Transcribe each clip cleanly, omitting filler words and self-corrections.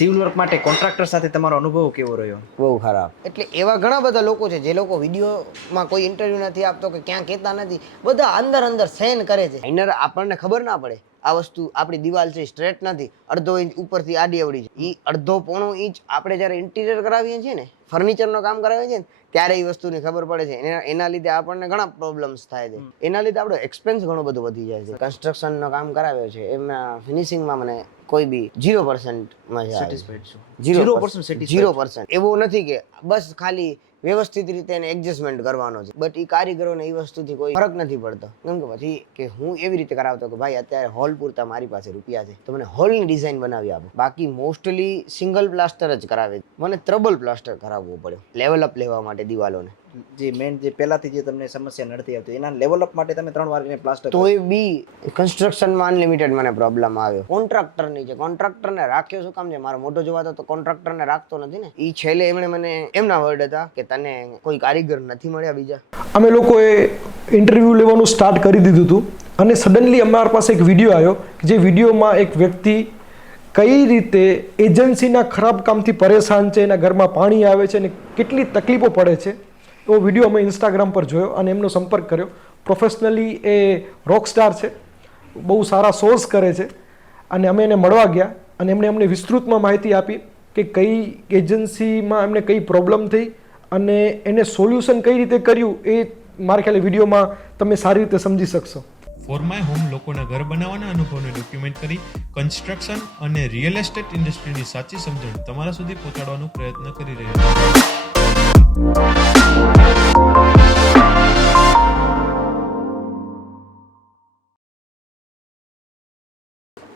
Civil work માટે contractor સાથે તમારો અનુભવ કેવો રહ્યો? બહુ ખરાબ. એટલે એવા ઘણા બધા લોકો છે જે લોકો વિડીયોમાં કોઈ ઇન્ટરવ્યુ નથી આપતો કે ક્યાં કહેતા નથી, બધા અંદર અંદર સેન કરે છે. ઇનર આપણને ખબર ના પડે આ વસ્તુ આપણી દિવાલ છે સ્ટ્રેટ નથી, અડધો ઇંચ ઉપરથી આડી અવળી છે. એ અડધો પોણો ઇંચ આપણે જ્યારે ઇન્ટિરિયર કરાવીએ છીએ ને, ફર્નિચરનો કામ કરાવીએ છીએ ને, ત્યારે એ વસ્તુની ખબર પડે છે. એના લીધે આપણને ઘણા પ્રોબ્લેમ્સ થાય છે. એના લીધે આપણો એક્સપેન્સ ઘણો બધો વધી જાય છે. કન્સ્ટ્રક્શનનો કામ કરાવ્યો છે એમાં ફિનિશિંગમાં મને કોઈ બી 0% મજા સેટિસ્ફાઈડ છું. 0% સેટિસ્ફાઈડ. 0%. એવું નથી કે બસ ખાલી વ્યવસ્થિત રીતે એને એડજસ્ટમેન્ટ કરવાનો છે, બટ એ કારીગરોને એ વસ્તુથી કોઈ ફરક નથી પડતો. કેમ કે પછી કે હું એવી રીતે કરાવતો કે ભાઈ અત્યારે હોલ પૂરતા મારી પાસે રૂપિયા છે તો મને હોલની ડિઝાઇન બનાવી આપો. બાકી મોસ્ટલી સિંગલ પ્લાસ્ટર જ કરાવે. મને ટ્રબલ પ્લાસ્ટર કરાવવો પડ્યો લેવલ અપ લેવા માટે દિવાલોને. જે મેન જે પહેલાથી જે તમને સમસ્યા નડતી આવતી એના લેવલ અપ માટે તમે 3 વાર એને પ્લાસ્ટર તોય બી કન્સ્ટ્રક્શનમાં અનલિમિટેડ મને પ્રોબ્લેમ આવ્યો. કોન્ટ્રાક્ટરની છે, કોન્ટ્રાક્ટરને રાખ્યો શું કામ છે? મારો મોટો જોવાતો તો કોન્ટ્રાક્ટરને રાખતો નથી ને. એ છેલ્લે એમણે મને એમના વર્ડ હતા કે તને કોઈ કારીગર નથી મળ્યા બીજા. અમે લોકોએ ઇન્ટરવ્યૂ લેવાનું સ્ટાર્ટ કરી દીધું હતું અને સડનલી અમારા પાસે એક વિડીયો આવ્યો જે વિડીયોમાં એક વ્યક્તિ કઈ રીતે એજન્સીના ખરાબ કામથી પરેશાન છે, એના ઘરમાં પાણી આવે છે અને કેટલી તકલીફો પડે છે. એવો વિડીયો અમે ઇન્સ્ટાગ્રામ પર જોયો અને એમનો સંપર્ક કર્યો. પ્રોફેશનલી એ રોક સ્ટાર છે, બહુ સારા શોઝ કરે છે અને અમે એને મળવા ગયા અને એમણે અમને વિસ્તૃતમાં માહિતી આપી કે કઈ એજન્સીમાં એમને કઈ પ્રોબ્લેમ થઈ અને એને સોલ્યુશન કઈ રીતે કર્યું. એ મારા ખ્યાલે વિડીયોમાં તમે સારી રીતે સમજી શકશો. ફોર માય હોમ લોકોના ઘર બનાવવાના અનુભવને ડોક્યુમેન્ટ કરી કન્સ્ટ્રક્શન અને રિયલ એસ્ટેટ ઇન્ડસ્ટ્રીની સાચી સમજણ તમારા સુધી પહોંચાડવાનો પ્રયત્ન કરી રહ્યા છે.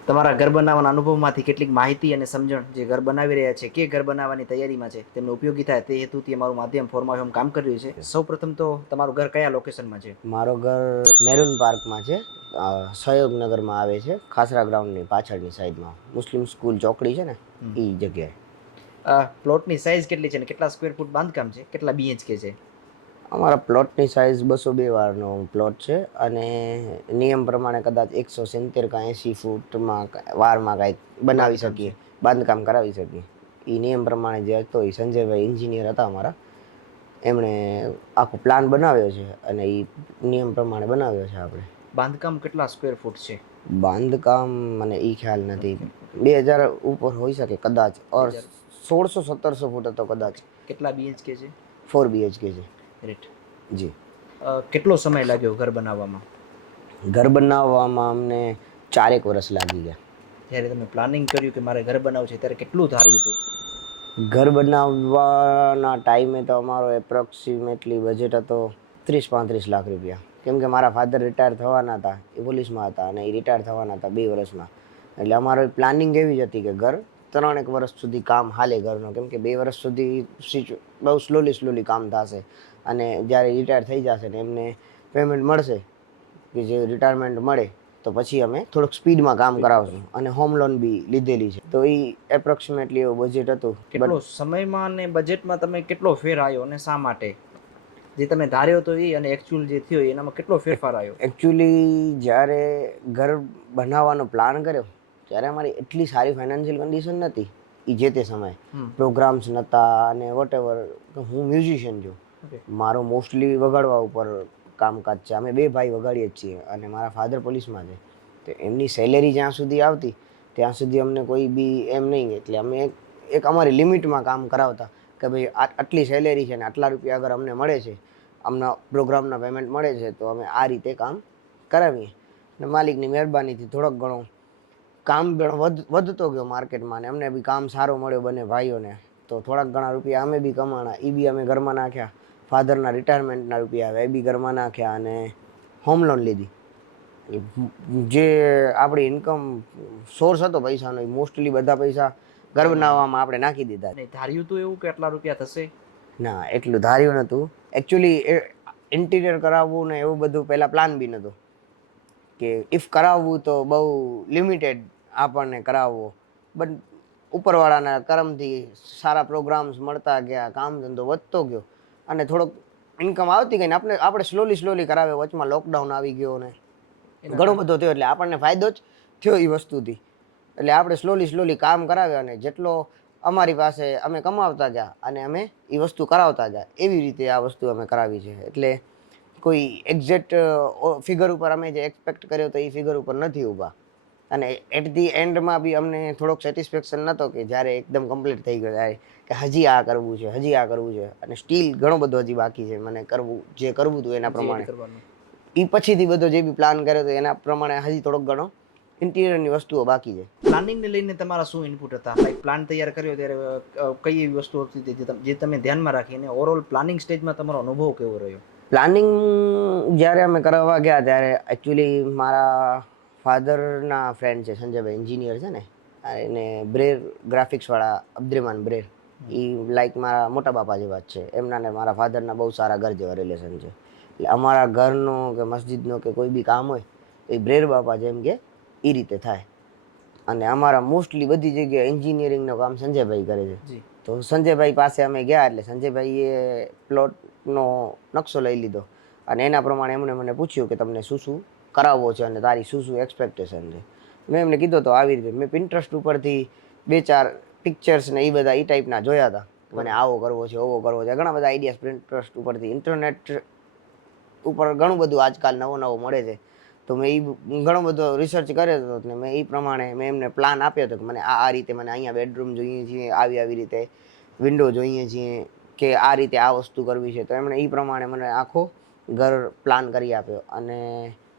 તમારા ઘર બનાવવાના અનુભવમાંથી કેટલીક માહિતી અને સમજણ જે ઘર બનાવી રહ્યા છે કે ઘર બનાવવાની તૈયારીમાં છે તેમને ઉપયોગી થાય તે હેતુથી અમારું માધ્યમ ફોર માય હોમ કામ કરી રહ્યું છે. સૌપ્રથમ તો તમારું ઘર કયા લોકેશનમાં છે? મારો ઘર મેરૂન પાર્કમાં છે, સહયોગનગરમાં આવે છે, ખાસરા ગ્રાઉન્ડની પાછળની સાઈડમાં મુસ્લિમ સ્કૂલ ચોકડી છે ને એ જગ્યાએ. પ્લોટની સાઇઝ કેટલી છે અને કેટલા સ્ક્વેર ફૂટ બાંધકામ છે, કેટલા બીએચકે છે? અમારા પ્લોટની સાઇઝ 202 વારનો પ્લોટ છે અને નિયમ પ્રમાણે કદાચ 170 કે 80 ફૂટમાં વારમાં કાંઈક બનાવી શકીએ, બાંધકામ કરાવી શકીએ. એ નિયમ પ્રમાણે જે હતો એ સંજયભાઈ એન્જિનિયર હતા અમારા, એમણે આખો પ્લાન બનાવ્યો છે અને એ નિયમ પ્રમાણે બનાવ્યો છે. આપણે બાંધકામ કેટલા સ્ક્વેર ફૂટ છે? બાંધકામ મને એ ખ્યાલ નથી, 2000 ઉપર હોઈ શકે કદાચ, ઓર 1600-1700 ફૂટ હતો કદાચ. કેટલા બીએચકે છે? 4 BHK છે. રેટ જી. કેટલો સમય લાગ્યો ઘર બનાવવામાં? ઘર બનાવવામાં અમને 4 વર્ષ લાગી ગયા. જ્યારે તમે પ્લાનિંગ કર્યું કે મારે ઘર બનાવવું છે ત્યારે કેટલું ધાર્યું હતું? ઘર બનાવવાના ટાઈમે તો અમારો એપ્રોક્સિમેટલી બજેટ હતો 30-35 લાખ રૂપિયા. કેમ કે મારા ફાધર રિટાયર થવાના હતા, એ પોલીસમાં હતા અને એ રિટાયર થવાના હતા 2 વર્ષમાં. એટલે અમારો પ્લાનિંગ એવી જ હતી કે ઘર 3 વર્ષ સુધી કામ હાલે ઘરનો, કેમ કે 2 વર્ષ સુધી બહુ સ્લોલી કામ થશે અને જ્યારે રિટાયર થઈ જશે ને એમને પેમેન્ટ મળશે કે જે રિટાયરમેન્ટ મળે તો પછી અમે થોડુંક સ્પીડમાં કામ કરાવશું અને હોમ લોન બી લીધેલી છે. તો એ એપ્રોક્સિમેટલી એવું બજેટ હતું. કેટલો સમયમાં અને બજેટમાં તમે કેટલો ફેર આવ્યો અને શા માટે? જે તમે ધાર્યો તો એ અને એકચ્યુઅલ જે થયો એનામાં કેટલો ફેરફાર આવ્યો? એકચ્યુઅલી જ્યારે ઘર બનાવવાનો પ્લાન કર્યો ત્યારે અમારી એટલી સારી ફાઇનાન્શિયલ કન્ડિશન નથી એ જે તે સમયે. પ્રોગ્રામ્સ નહોતા અને વોટેવર. હું મ્યુઝિશિયન છું, મારો મોસ્ટલી વગાડવા ઉપર કામકાજ છે. અમે 2 ભાઈ વગાડીએ જ છીએ અને મારા ફાધર પોલીસમાં છે. તો એમની સેલેરી જ્યાં સુધી આવતી ત્યાં સુધી અમને કોઈ બી એમ નહીં, એટલે અમે એક અમારી લિમિટમાં કામ કરાવતા કે ભાઈ આટલી સેલેરી છે ને આટલા રૂપિયા અગર અમને મળે છે, અમના પ્રોગ્રામના પેમેન્ટ મળે છે તો અમે આ રીતે કામ કરાવીએ. અને માલિકની મહેરબાનીથી થોડોક ઘણો કામ વધતો ગયો માર્કેટમાં ને અમને બી કામ સારો મળ્યો બંને ભાઈઓને, તો થોડાક ઘણા રૂપિયા અમે બી કમાણા, એ બી અમે ઘરમાં નાખ્યા. ફાધરના રિટાયરમેન્ટના રૂપિયા આવ્યા એ બી ઘરમાં નાખ્યા અને હોમ લોન લીધી. જે આપણી ઇન્કમ સોર્સ હતો પૈસાનો એ મોસ્ટલી બધા પૈસા ઘર બનાવવામાં આપણે નાખી દીધા. ધાર્યું તો એવું કે આટલા રૂપિયા થશે? ના, એટલું ધાર્યું નહોતું. એકચ્યુઅલી ઇન્ટિરિયર કરાવવું ને એવું બધું પહેલાં પ્લાન બી નહોતું કે ઇફ કરાવવું તો બહુ લિમિટેડ આપણને કરાવવો. બટ ઉપરવાળાના કરમથી સારા પ્રોગ્રામ્સ મળતા ગયા, કામ ધંધો વધતો ગયો અને થોડોક ઇન્કમ આવતી ગઈ ને આપણે સ્લોલી કરાવે. વચમાં લોકડાઉન આવી ગયો ને ઘણો બધો થયો એટલે આપણને ફાયદો જ થયો એ વસ્તુથી. એટલે આપણે સ્લોલી કામ કરાવ્યા અને જેટલો અમારી પાસે અમે કમાવતા ગયા અને અમે એ વસ્તુ કરાવતા ગયા એવી રીતે આ વસ્તુ અમે કરાવી છે. એટલે કોઈ એક્ઝેક્ટ ફિગર ઉપર અમે જે એક્સપેક્ટ કર્યો તો એ ફિગર ઉપર નથી ઊભા. અને એટ ધી એન્ડમાં બી અમને થોડોક સેટિસ્ફેક્શન નહોતો કે જ્યારે એકદમ કમ્પ્લીટ થઈ ગયો ત્યારે કે હજી આ કરવું છે અને સ્ટીલ ઘણો બધો હજી બાકી છે મને કરવું હતું એના પ્રમાણે. એ પછીથી બધો જે બી પ્લાન કર્યો હતો એના પ્રમાણે હજી થોડોક ઘણો ઇન્ટિરિયરની વસ્તુઓ બાકી છે. પ્લાનિંગને લઈને તમારા શું ઇનપુટ હતા? લાઈક પ્લાન તૈયાર કર્યો ત્યારે કઈ એવી વસ્તુ હતી જે તમે ધ્યાનમાં રાખી અને ઓવરઓલ પ્લાનિંગ સ્ટેજમાં તમારો અનુભવ કેવો રહ્યો? પ્લાનિંગ જ્યારે અમે કરવા ગયા ત્યારે એકચ્યુઅલી મારા ફાધરના ફ્રેન્ડ છે સંજયભાઈ, એન્જિનિયર છે ને, એને બ્રેર ગ્રાફિક્સવાળા અબ્દ્રેમાન બ્રેર, એ લાઈક મારા મોટા બાપા જેવા જ છે. એમના ને મારા ફાધરના બહુ સારા ઘર જેવા રિલેશન છે. એટલે અમારા ઘરનો કે મસ્જિદનો કે કોઈ બી કામ હોય તો એ બ્રેર બાપા જેમ કે એ રીતે થાય. અને અમારા મોસ્ટલી બધી જગ્યાએ એન્જિનિયરિંગનું કામ સંજયભાઈ કરે છે. તો સંજયભાઈ પાસે અમે ગયા એટલે સંજયભાઈએ પ્લોટનો નકશો લઈ લીધો અને એના પ્રમાણે એમણે મને પૂછ્યું કે તમને શું શું કરાવવો છે અને તારી શું એક્સપેક્ટેશન છે. મેં એમને કીધું તો આવી રીતે મેં પિન્ટરેસ્ટ ઉપરથી 2-4 પિક્ચર્સ ને એ બધા એ ટાઈપના જોયા હતા. મને આવો કરવો છે, ઘણા બધા આઈડિયાઝ પિન્ટરેસ્ટ ઉપરથી. ઇન્ટરનેટ ઉપર ઘણું બધું આજકાલ નવો મળે છે. તો મેં એ ઘણો બધો રિસર્ચ કર્યો હતો ને મેં એ પ્રમાણે મેં એમને પ્લાન આપ્યો હતો કે મને આ રીતે મને અહીંયા બેડરૂમ જોઈએ છીએ, આવી રીતે વિન્ડો જોઈએ છીએ કે આ રીતે આ વસ્તુ કરવી છે. તો એમણે એ પ્રમાણે મને આખો ઘર પ્લાન કરી આપ્યો અને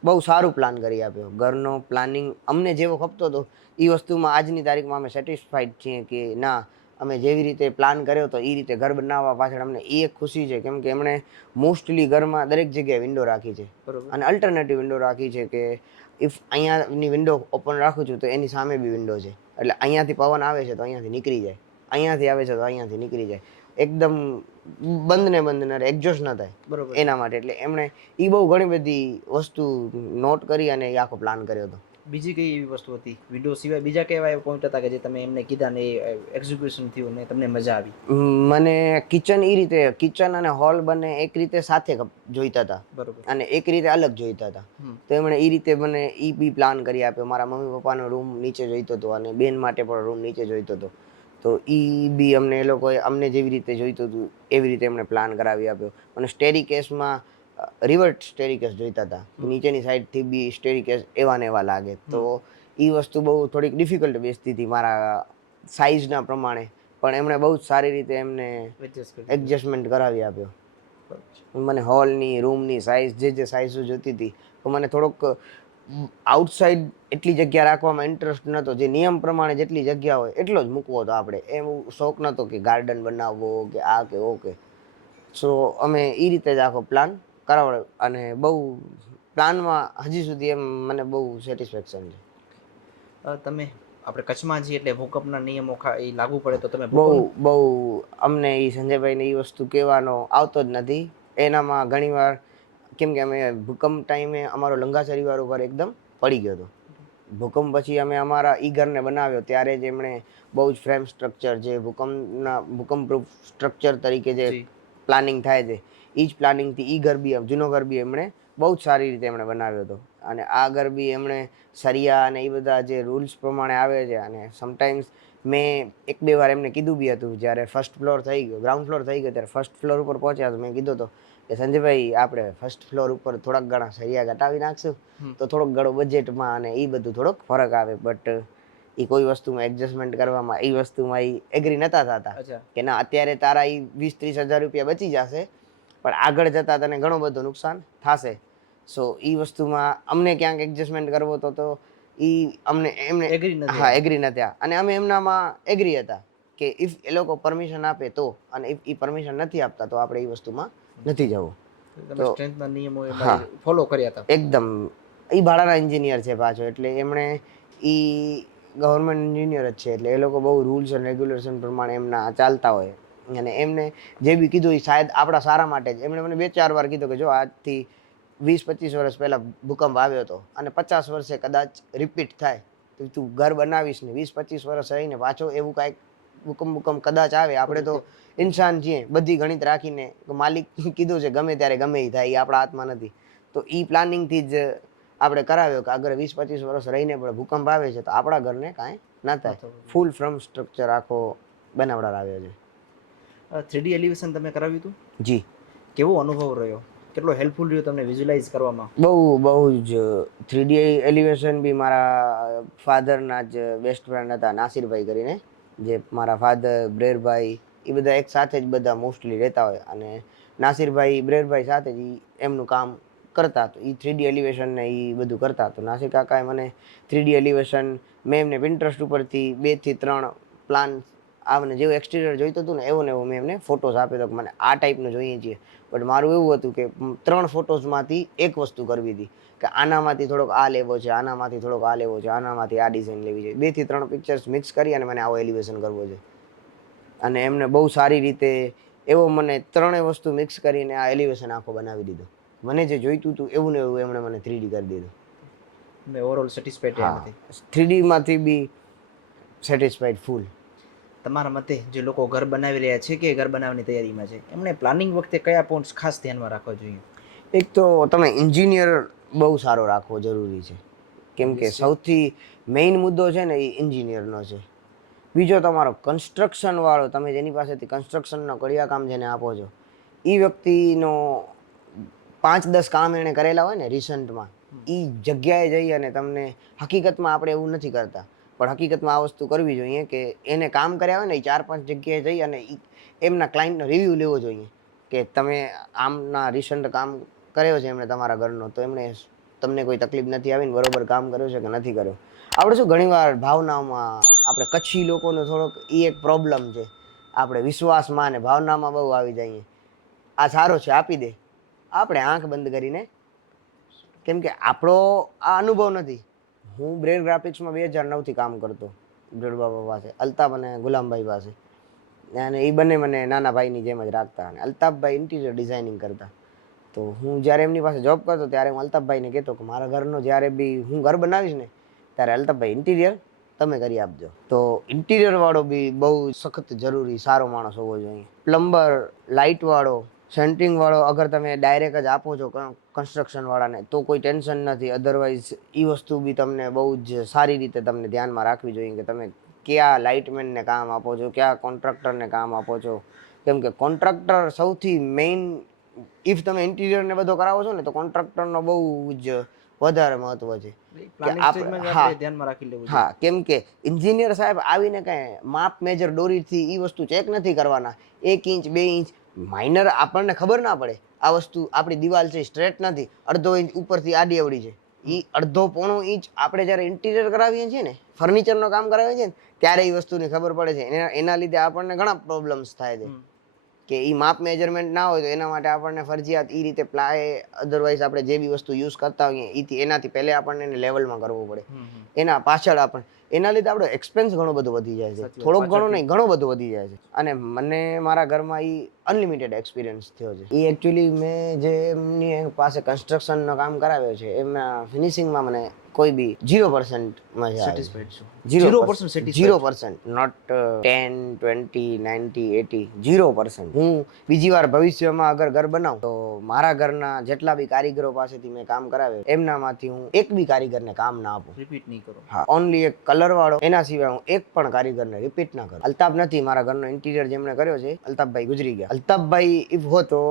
બહુ સારું પ્લાન કરી આપ્યો. ઘરનો પ્લાનિંગ અમને જેવો ખપતો હતો એ વસ્તુમાં આજની તારીખમાં અમે સેટિસ્ફાઈડ છીએ કે ના, અમે જેવી રીતે પ્લાન કર્યો હતો એ રીતે ઘર બનાવવા પાછળ અમને એ એક ખુશી છે. કેમ કે એમણે મોસ્ટલી ઘરમાં દરેક જગ્યાએ વિન્ડો રાખી છે અને અલ્ટરનેટિવ વિન્ડો રાખી છે કે ઇફ અહીંયાની વિન્ડો ઓપન રાખું છું તો એની સામે બી વિન્ડો છે. એટલે અહીંયાથી પવન આવે છે તો અહીંયાથી નીકળી જાય, અહીંયાથી આવે છે તો અહીંયાથી નીકળી જાય. એકદમ બંધ ને એક્ઝોસ્ટ ન થાય એના માટે. એટલે એમણે એ બહુ ઘણી બધી વસ્તુ નોટ કરી અને એ આખો પ્લાન કર્યો હતો. બીજી કઈ એવી વસ્તુ હતી વિન્ડો સિવાય? બીજા કેવા એવા પોઈન્ટ હતા કે જે તમે એમને કીધા ને એક્ઝિક્યુશન થયું ને તમને મજા આવી? મને કિચન એ રીતે, કિચન અને હોલ બંને એક રીતે સાથે જોઈતા હતા અને એક રીતે અલગ જોઈતા હતા. તો એમણે એ રીતે મને એ બી પ્લાન કરી આપ્યો. મારા મમ્મી પપ્પાનો રૂમ નીચે જોઈતો હતો અને બેન માટે પણ રૂમ નીચે જોઈતો હતો. તો એ બી એ લોકોએ અમને જેવી રીતે જોઈતું હતું એવી રીતે એમણે પ્લાન કરાવી આપ્યો. અને સ્ટેરી કેસમાં રિવર્ટ સ્ટેરી કેસ જોઈતા હતા. નીચેની સાઈડથી બી સ્ટેરી કેસ એવા ને એવા લાગે. તો એ વસ્તુ બહુ થોડીક ડિફિકલ્ટ બેસતી હતી મારા સાઇઝના પ્રમાણે, પણ એમણે બહુ જ સારી રીતે એમને એડજસ્ટમેન્ટ કરાવી આપ્યો. મને હોલની, રૂમની સાઇઝ જે સાઇઝો જોતી હતી તો મને થોડોક આઉટસાઇડ એટલી જગ્યા રાખવામાં ઇન્ટરેસ્ટ નહોતો. જે નિયમ પ્રમાણે જેટલી જગ્યા હોય એટલો જ મૂકવો હતો આપણે. એવું શોખ નહોતો કે ગાર્ડન બનાવવો કે આ કે ઓકે. સો અમે એ રીતે જ આખો પ્લાન કરાવડ્યો અને બહુ પ્લાનમાં હજી સુધી એમ મને બહુ સેટિસ્ફેક્શન છે. તમે આપણે કચ્છમાં છીએ એટલે ભૂકંપના નિયમો એ લાગુ પડે તો તમે બહુ અમને એ સંજયભાઈને એ વસ્તુ કહેવાનો આવતો જ નથી. એનામાં ઘણીવાર કેમ કે અમે ભૂકંપ ટાઈમે અમારો લંગાસરી વાળો ઘર એકદમ પડી ગયો હતો. ભૂકંપ પછી અમે અમારા ઈ ઘરને બનાવ્યો ત્યારે જ એમણે બહુ જ ફ્રેમ સ્ટ્રક્ચર જે ભૂકંપ પ્રૂફ સ્ટ્રક્ચર તરીકે જે પ્લાનિંગ થાય છે એ જ પ્લાનિંગથી ઈ ઘર બી જૂનો ઘર બી એમણે બહુ જ સારી રીતે એમણે બનાવ્યો હતો. અને આ ઘર બી એમણે સરિયા અને એ બધા જે રૂલ્સ પ્રમાણે આવે છે. અને સમટાઈમ્સ મેં 1-2 વાર એમને કીધું બી હતું જ્યારે ફર્સ્ટ ફ્લોર થઈ ગયો, ગ્રાઉન્ડ ફ્લોર થઈ ગયો ત્યારે ફર્સ્ટ ફ્લોર ઉપર પહોંચ્યા તો મેં કીધું હતો કે સંજયભાઈ આપણે ફર્સ્ટ ફ્લોર ઉપર થોડાક ઘણા સરિયા ઘટાવી નાખશું તો થોડોક ઘણો બજેટમાં અને એ બધું થોડોક ફરક આવે. બટ એ કોઈ વસ્તુમાં એડજસ્ટમેન્ટ કરવામાં એ વસ્તુમાં એ એગ્રી નહોતા થતા કે ના અત્યારે તારા એ 20-30 હજાર રૂપિયા બચી જશે પણ આગળ જતાં તને ઘણું બધું નુકસાન થશે. સો એ વસ્તુમાં અમને ક્યાંક એડજસ્ટમેન્ટ કરવો તો એ અમને એમને એગ્રી નહોતા અને અમે એમનામાં એગ્રી હતા કે ઇફ એ લોકો પરમિશન આપે તો, અને ઇફ એ પરમિશન નથી આપતા તો આપણે એ વસ્તુમાં નથી જવું. તો સ્ટ્રેન્થના નિયમો ફોલો કર્યા હતા એકદમ. એ ભાડાના એન્જિનિયર છે પાછો એટલે એમણે એ ગવર્મેન્ટ એન્જિનિયર જ છે એટલે એ લોકો બહુ રૂલ્સ અને રેગ્યુલેશન પ્રમાણે એમના ચાલતા હોય. અને એમને જે બી કીધું એ શાયદ આપણા સારા માટે જ. એમણે મને 2-4 વાર કીધું કે જો આજથી 20-25 વર્ષ પહેલાં ભૂકંપ આવ્યો હતો અને 50 વર્ષે કદાચ રિપીટ થાય તો તું ઘર બનાવીશ ને 20-25 વર્ષ રહીને પાછો એવું કાંઈક ભૂકંપ કદાચ આવે. આપણે તો ઇન્સાન છીએ, બધી ગણિત રાખીને માલિક કીધું છે ગમે ત્યારે ગમે એ થાય, એ આપણા હાથમાં નથી. તો એ પ્લાનિંગથી જ આપણે કરાવ્યો કે અગર 20-25 વર્ષ રહીને પણ ભૂકંપ આવે છે તો આપણા ઘરને કાંઈ ના થાય. ફૂલ ફ્રમ સ્ટ્રક્ચર આખો બનાવડાવ્યો છે. 3D એલિવેશન તમે કરાવ્યું હતું, જી, કેવો અનુભવ રહ્યો, કેટલો હેલ્પફુલ રહ્યો તમને વિઝ્યુલાઇઝ કરવામાં? બહુ જ 3D એલિવેશન બી મારા ફાધરના જ બેસ્ટ ફ્રેન્ડ હતા નાસિરભાઈ કરીને, જે મારા ફાધર બ્રેરભાઈ એ બધા એક સાથે જ બધા મોસ્ટલી રહેતા હોય, અને નાસિરભાઈ બ્રેરભાઈ સાથે જ એમનું કામ કરતા. તો એ 3D એલિવેશન ને એ બધું કરતા. તો નાસિર કાકાએ મને 3D એલિવેશન મેં એમને પિન્ટરેસ્ટ ઉપરથી 2 થી 3 પ્લાન આવને જેવું એક્સટિરિયર જોઈતું હતું ને એવું મેં એમને ફોટોઝ આપ્યો હતો કે મને આ ટાઈપનું જોઈએ છીએ. બટ મારું એવું હતું કે 3 ફોટોઝમાંથી એક વસ્તુ કરવી હતી, કે આનામાંથી થોડોક આ લેવો છે, આનામાંથી થોડોક આ લેવો છે, આનામાંથી આ ડિઝાઇન લેવી છે. 2 થી 3 પિક્ચર્સ મિક્સ કરી અને મને આવો એલિવેશન કરવો છે. અને એમને બહુ સારી રીતે એવો મને 3 વસ્તુ મિક્સ કરીને આ એલિવેશન આખો બનાવી દીધો. મને જે જોઈતું હતું એવું ને એવું એમણે મને 3D કરી દીધું. મેં ઓવરઓલ સેટિસ્ફાઈડ રહ્યા નથી? 3D માંથી બી સેટિસ્ફાઈડ ફૂલ. તમારા મતે જે લોકો ઘર બનાવી રહ્યા છે કે ઘર બનાવવાની તૈયારીમાં છે, એમણે પ્લાનિંગ વખતે કયા પોઈન્ટ્સ ખાસ ધ્યાનમાં રાખવા જોઈએ? એક તો તમે એન્જિનિયર બહુ સારો રાખવો જરૂરી છે, કેમ કે સૌથી મેઇન મુદ્દો છે ને એ એન્જિનિયરનો છે. બીજો તમારો કન્સ્ટ્રક્શન વાળો, તમે જેની પાસેથી કન્સ્ટ્રક્શનનો કડિયા કામ જેને આપો છો એ વ્યક્તિનો 5-10 કામ એણે કરેલા હોય ને રિસન્ટમાં, એ જગ્યાએ જઈ અને તમને હકીકતમાં આપણે એવું નથી કરતા, પણ હકીકતમાં આ વસ્તુ કરવી જોઈએ કે એને કામ કર્યા હોય ને એ 4-5 જગ્યાએ જઈ અને એમના ક્લાયન્ટનો રિવ્યૂ લેવો જોઈએ કે તમે આમના રિસન્ટ કામ કર્યો છે એમણે તમારા ઘરનો, તો એમણે તમને કોઈ તકલીફ નથી આવીને બરોબર કામ કર્યું છે કે નથી કર્યું. આપણે શું ઘણીવાર ભાવનામાં આપણે કચ્છી લોકોનો થોડોક એ એક પ્રોબ્લેમ છે, આપણે વિશ્વાસમાં અને ભાવનામાં બહુ આવી જઈએ. આ સારો છે આપી દે, આપણે આંખ બંધ કરીને, કેમ કે આપણો આ અનુભવ નથી. હું બ્રેર ગ્રાફિક્સમાં 2009થી કામ કરતો બ્રેડ બાબા પાસે, અલ્તાફ અને ગુલામભાઈ પાસે, અને એ બંને મને નાના ભાઈની જેમ જ રાખતા. અને અલ્તાફભાઈ ઇન્ટિરિયર ડિઝાઇનિંગ કરતા. તો હું જ્યારે એમની પાસે જોબ કરતો ત્યારે હું અલ્તાફભાઈને કહેતો કે મારા ઘરનો જ્યારે બી હું ઘર બનાવીશ ને ત્યારે અલ્તાફભાઈ ઇન્ટિરિયર તમે કરી આપજો. તો ઇન્ટિરિયર વાળો બી બહુ સખત જરૂરી સારો માણસ હોવો જોઈએ. પ્લમ્બર, લાઇટ વાળો, સેન્ટિંગ વાળો, અગર તમે ડાયરેક્ટ જ આપો છો કન્સ્ટ્રક્શન વાળાને તો કોઈ ટેન્શન નથી. અધરવાઇઝ એ વસ્તુ બી તમને બહુ જ સારી રીતે તમને ધ્યાનમાં રાખવી જોઈએ કે તમે કયા લાઇટમેનને કામ આપો છો, કયા કોન્ટ્રાક્ટરને કામ આપો છો. કેમ કે કોન્ટ્રાક્ટર સૌથી મેઇન, ઇફ તમે ઇન્ટિરિયરને બધો કરાવો છો ને તો કોન્ટ્રાક્ટરનો બહુ જ વધારે મહત્વ છે. હા, કેમ કે એન્જિનિયર સાહેબ આવીને કાંઈ માપ મેજર દોરીથી એ વસ્તુ ચેક નથી કરવાના. 1 ઇંચ 2 ઇંચ માઇનર આપણને ખબર ના પડે આ વસ્તુ આપણી દિવાલ છે સ્ટ્રેટ નથી, 1/2 ઇંચ ઉપરથી આડી અવળી છે. એ 1/2-1.5 ઇંચ આપણે જ્યારે ઇન્ટિરિયર કરાવીએ છીએ ને, ફર્નિચરનો કામ કરાવીએ છીએ ને ત્યારે એ વસ્તુની ખબર પડે છે. એના લીધે આપણને ઘણા પ્રોબ્લેમ્સ થાય છે કે એ માપ મેજરમેન્ટ ના હોય તો એના માટે આપણને ફરજિયાત એ રીતે પ્લાય, અધરવાઇઝ આપણે જે બી વસ્તુ યુઝ કરતા હોઈએ એનાથી પહેલે આપણને એને લેવલમાં કરવું પડે. એના પાછળ આપણને એના લીધે આપણો એક્સપેન્સ ઘણો બધો વધી જાય છે. થોડોક ઘણો નહીં, ઘણો બધો વધી જાય છે. અને મને મારા ઘરમાં એ અનલિમિટેડ એક્સપિરિયન્સ થયો છે. એ એકચ્યુઅલી મેં જે એમની પાસે કન્સ્ટ્રક્શનનું કામ કરાવ્યો છે એમના ફિનિશિંગમાં મને કોઈ બી 0% મજા સેટિસ્ફાઈડ છું? 0%, નોટ 10, 20, 90, 80, 0%. હું બીજી વાર ભવિષ્યમાં અગર ઘર બનાવું તો મારા ઘરના જેટલા બી કારીગરો પાસેથી મેં કામ કરાવ્યું એમનામાંથી હું એક બી કારીગરને કામ ના આપું, રિપીટ નહીં કરો. હા, ઓનલી એક કલર વાળો, એના સિવાય હું એક પણ કારીગરને રિપીટ ના કરું. અલ્તાફ નથી મારા ઘરનો ઇન્ટિરિયર જેમણે કર્યો છે, અલ્તાફભાઈ ગુજરી ગયા. અલ્તાફભાઈ ઇફ હો તો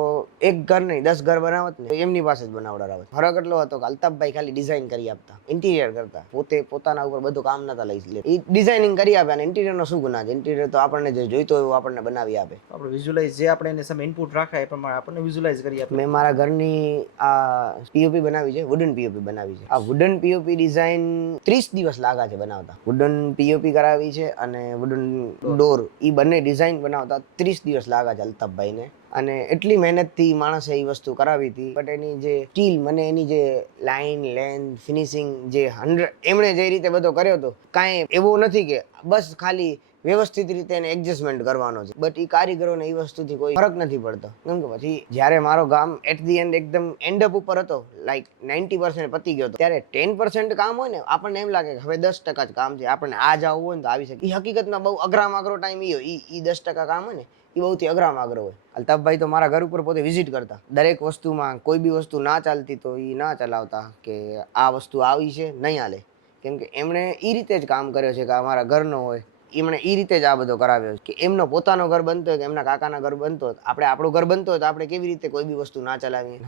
એક ઘર નહીં 10 ઘર બનાવત ને એમની પાસે જ બનાવડાવત. ફરક એટલો હતો કે અલ્તાફભાઈ ખાલી ડિઝાઇન કરી આપતા, ઇન્ટિરિયર કરતા. પોતે પોતાના ઉપર બધું કામ નતા લઈ લે, એ ડિઝાઇનિંગ કરી આપે. અને ઇન્ટિરિયરનો શું ગુના છે? ઇન્ટિરિયર તો આપણને જે જોઈતો હોય એવું આપણને બનાવી આપે. આપણે વિઝ્યુલાઇઝ જે આપણે એને સામે ઇનપુટ રાખાય એ પ્રમાણે આપણને વિઝ્યુલાઇઝ કરી આપે. મેં મારા ઘરની આ પીઓપી બનાવી છે, વુડન પીઓપી બનાવી છે. આ વુડન પીઓપી ડિઝાઇન 30 દિવસ લાગા છે બનાવતા. વુડન પીઓપી કરાવી છે અને વુડન ડોર, એ બંને ડિઝાઇન બનાવતા 30 દિવસ લાગા છે અલ્તાફભાઈને. અને એટલી મહેનતથી માણસે એ વસ્તુ કરાવી હતી. બટ એની જે સ્ટીલ, મને એની જે લાઇન, લેન્થ, ફિનિશિંગ જે 100 એમણે જે રીતે બધો કર્યો હતો, કાંઈ એવું નથી કે બસ ખાલી વ્યવસ્થિત રીતે એને એડજસ્ટમેન્ટ કરવાનો છે. બટ એ કારીગરોને એ વસ્તુથી કોઈ ફરક નથી પડતો. કેમ કે પછી જ્યારે મારો કામ એટ ધી એન્ડ એકદમ એન્ડ અપ ઉપર હતો, લાઈક 90% પતી ગયો હતો, ત્યારે 10% કામ હોય ને આપણને એમ લાગે કે હવે 10% જ કામ છે, આપણને આ જ આવવું હોય ને તો આવી શકે. એ હકીકતમાં બહુ અઘરામાં અઘરો ટાઈમ એ હોય. એ 10% કામ હોય ને એ બહુથી અઘરામાં અઘરો હોય. અલ્તાફભાઈ તો મારા ઘર ઉપર પોતે વિઝિટ કરતા. દરેક વસ્તુમાં કોઈ બી વસ્તુ ના ચાલતી તો એ ના ચલાવતા કે આ વસ્તુ આવી છે નહીં હાલે. કેમ કે એમણે એ રીતે જ કામ કર્યો છે કે અમારા ઘરનો હોય એમણે એ રીતે જ આ બધો કરાવ્યો છે કે એમનો પોતાનો ઘર બનતો હોય કે એમના કાકાના ઘર બનતો હોય આપણે આપણું ઘર બનતો હોય તો આપણે કેવી રીતે કોઈ બી વસ્તુ ના ચલાવીએ.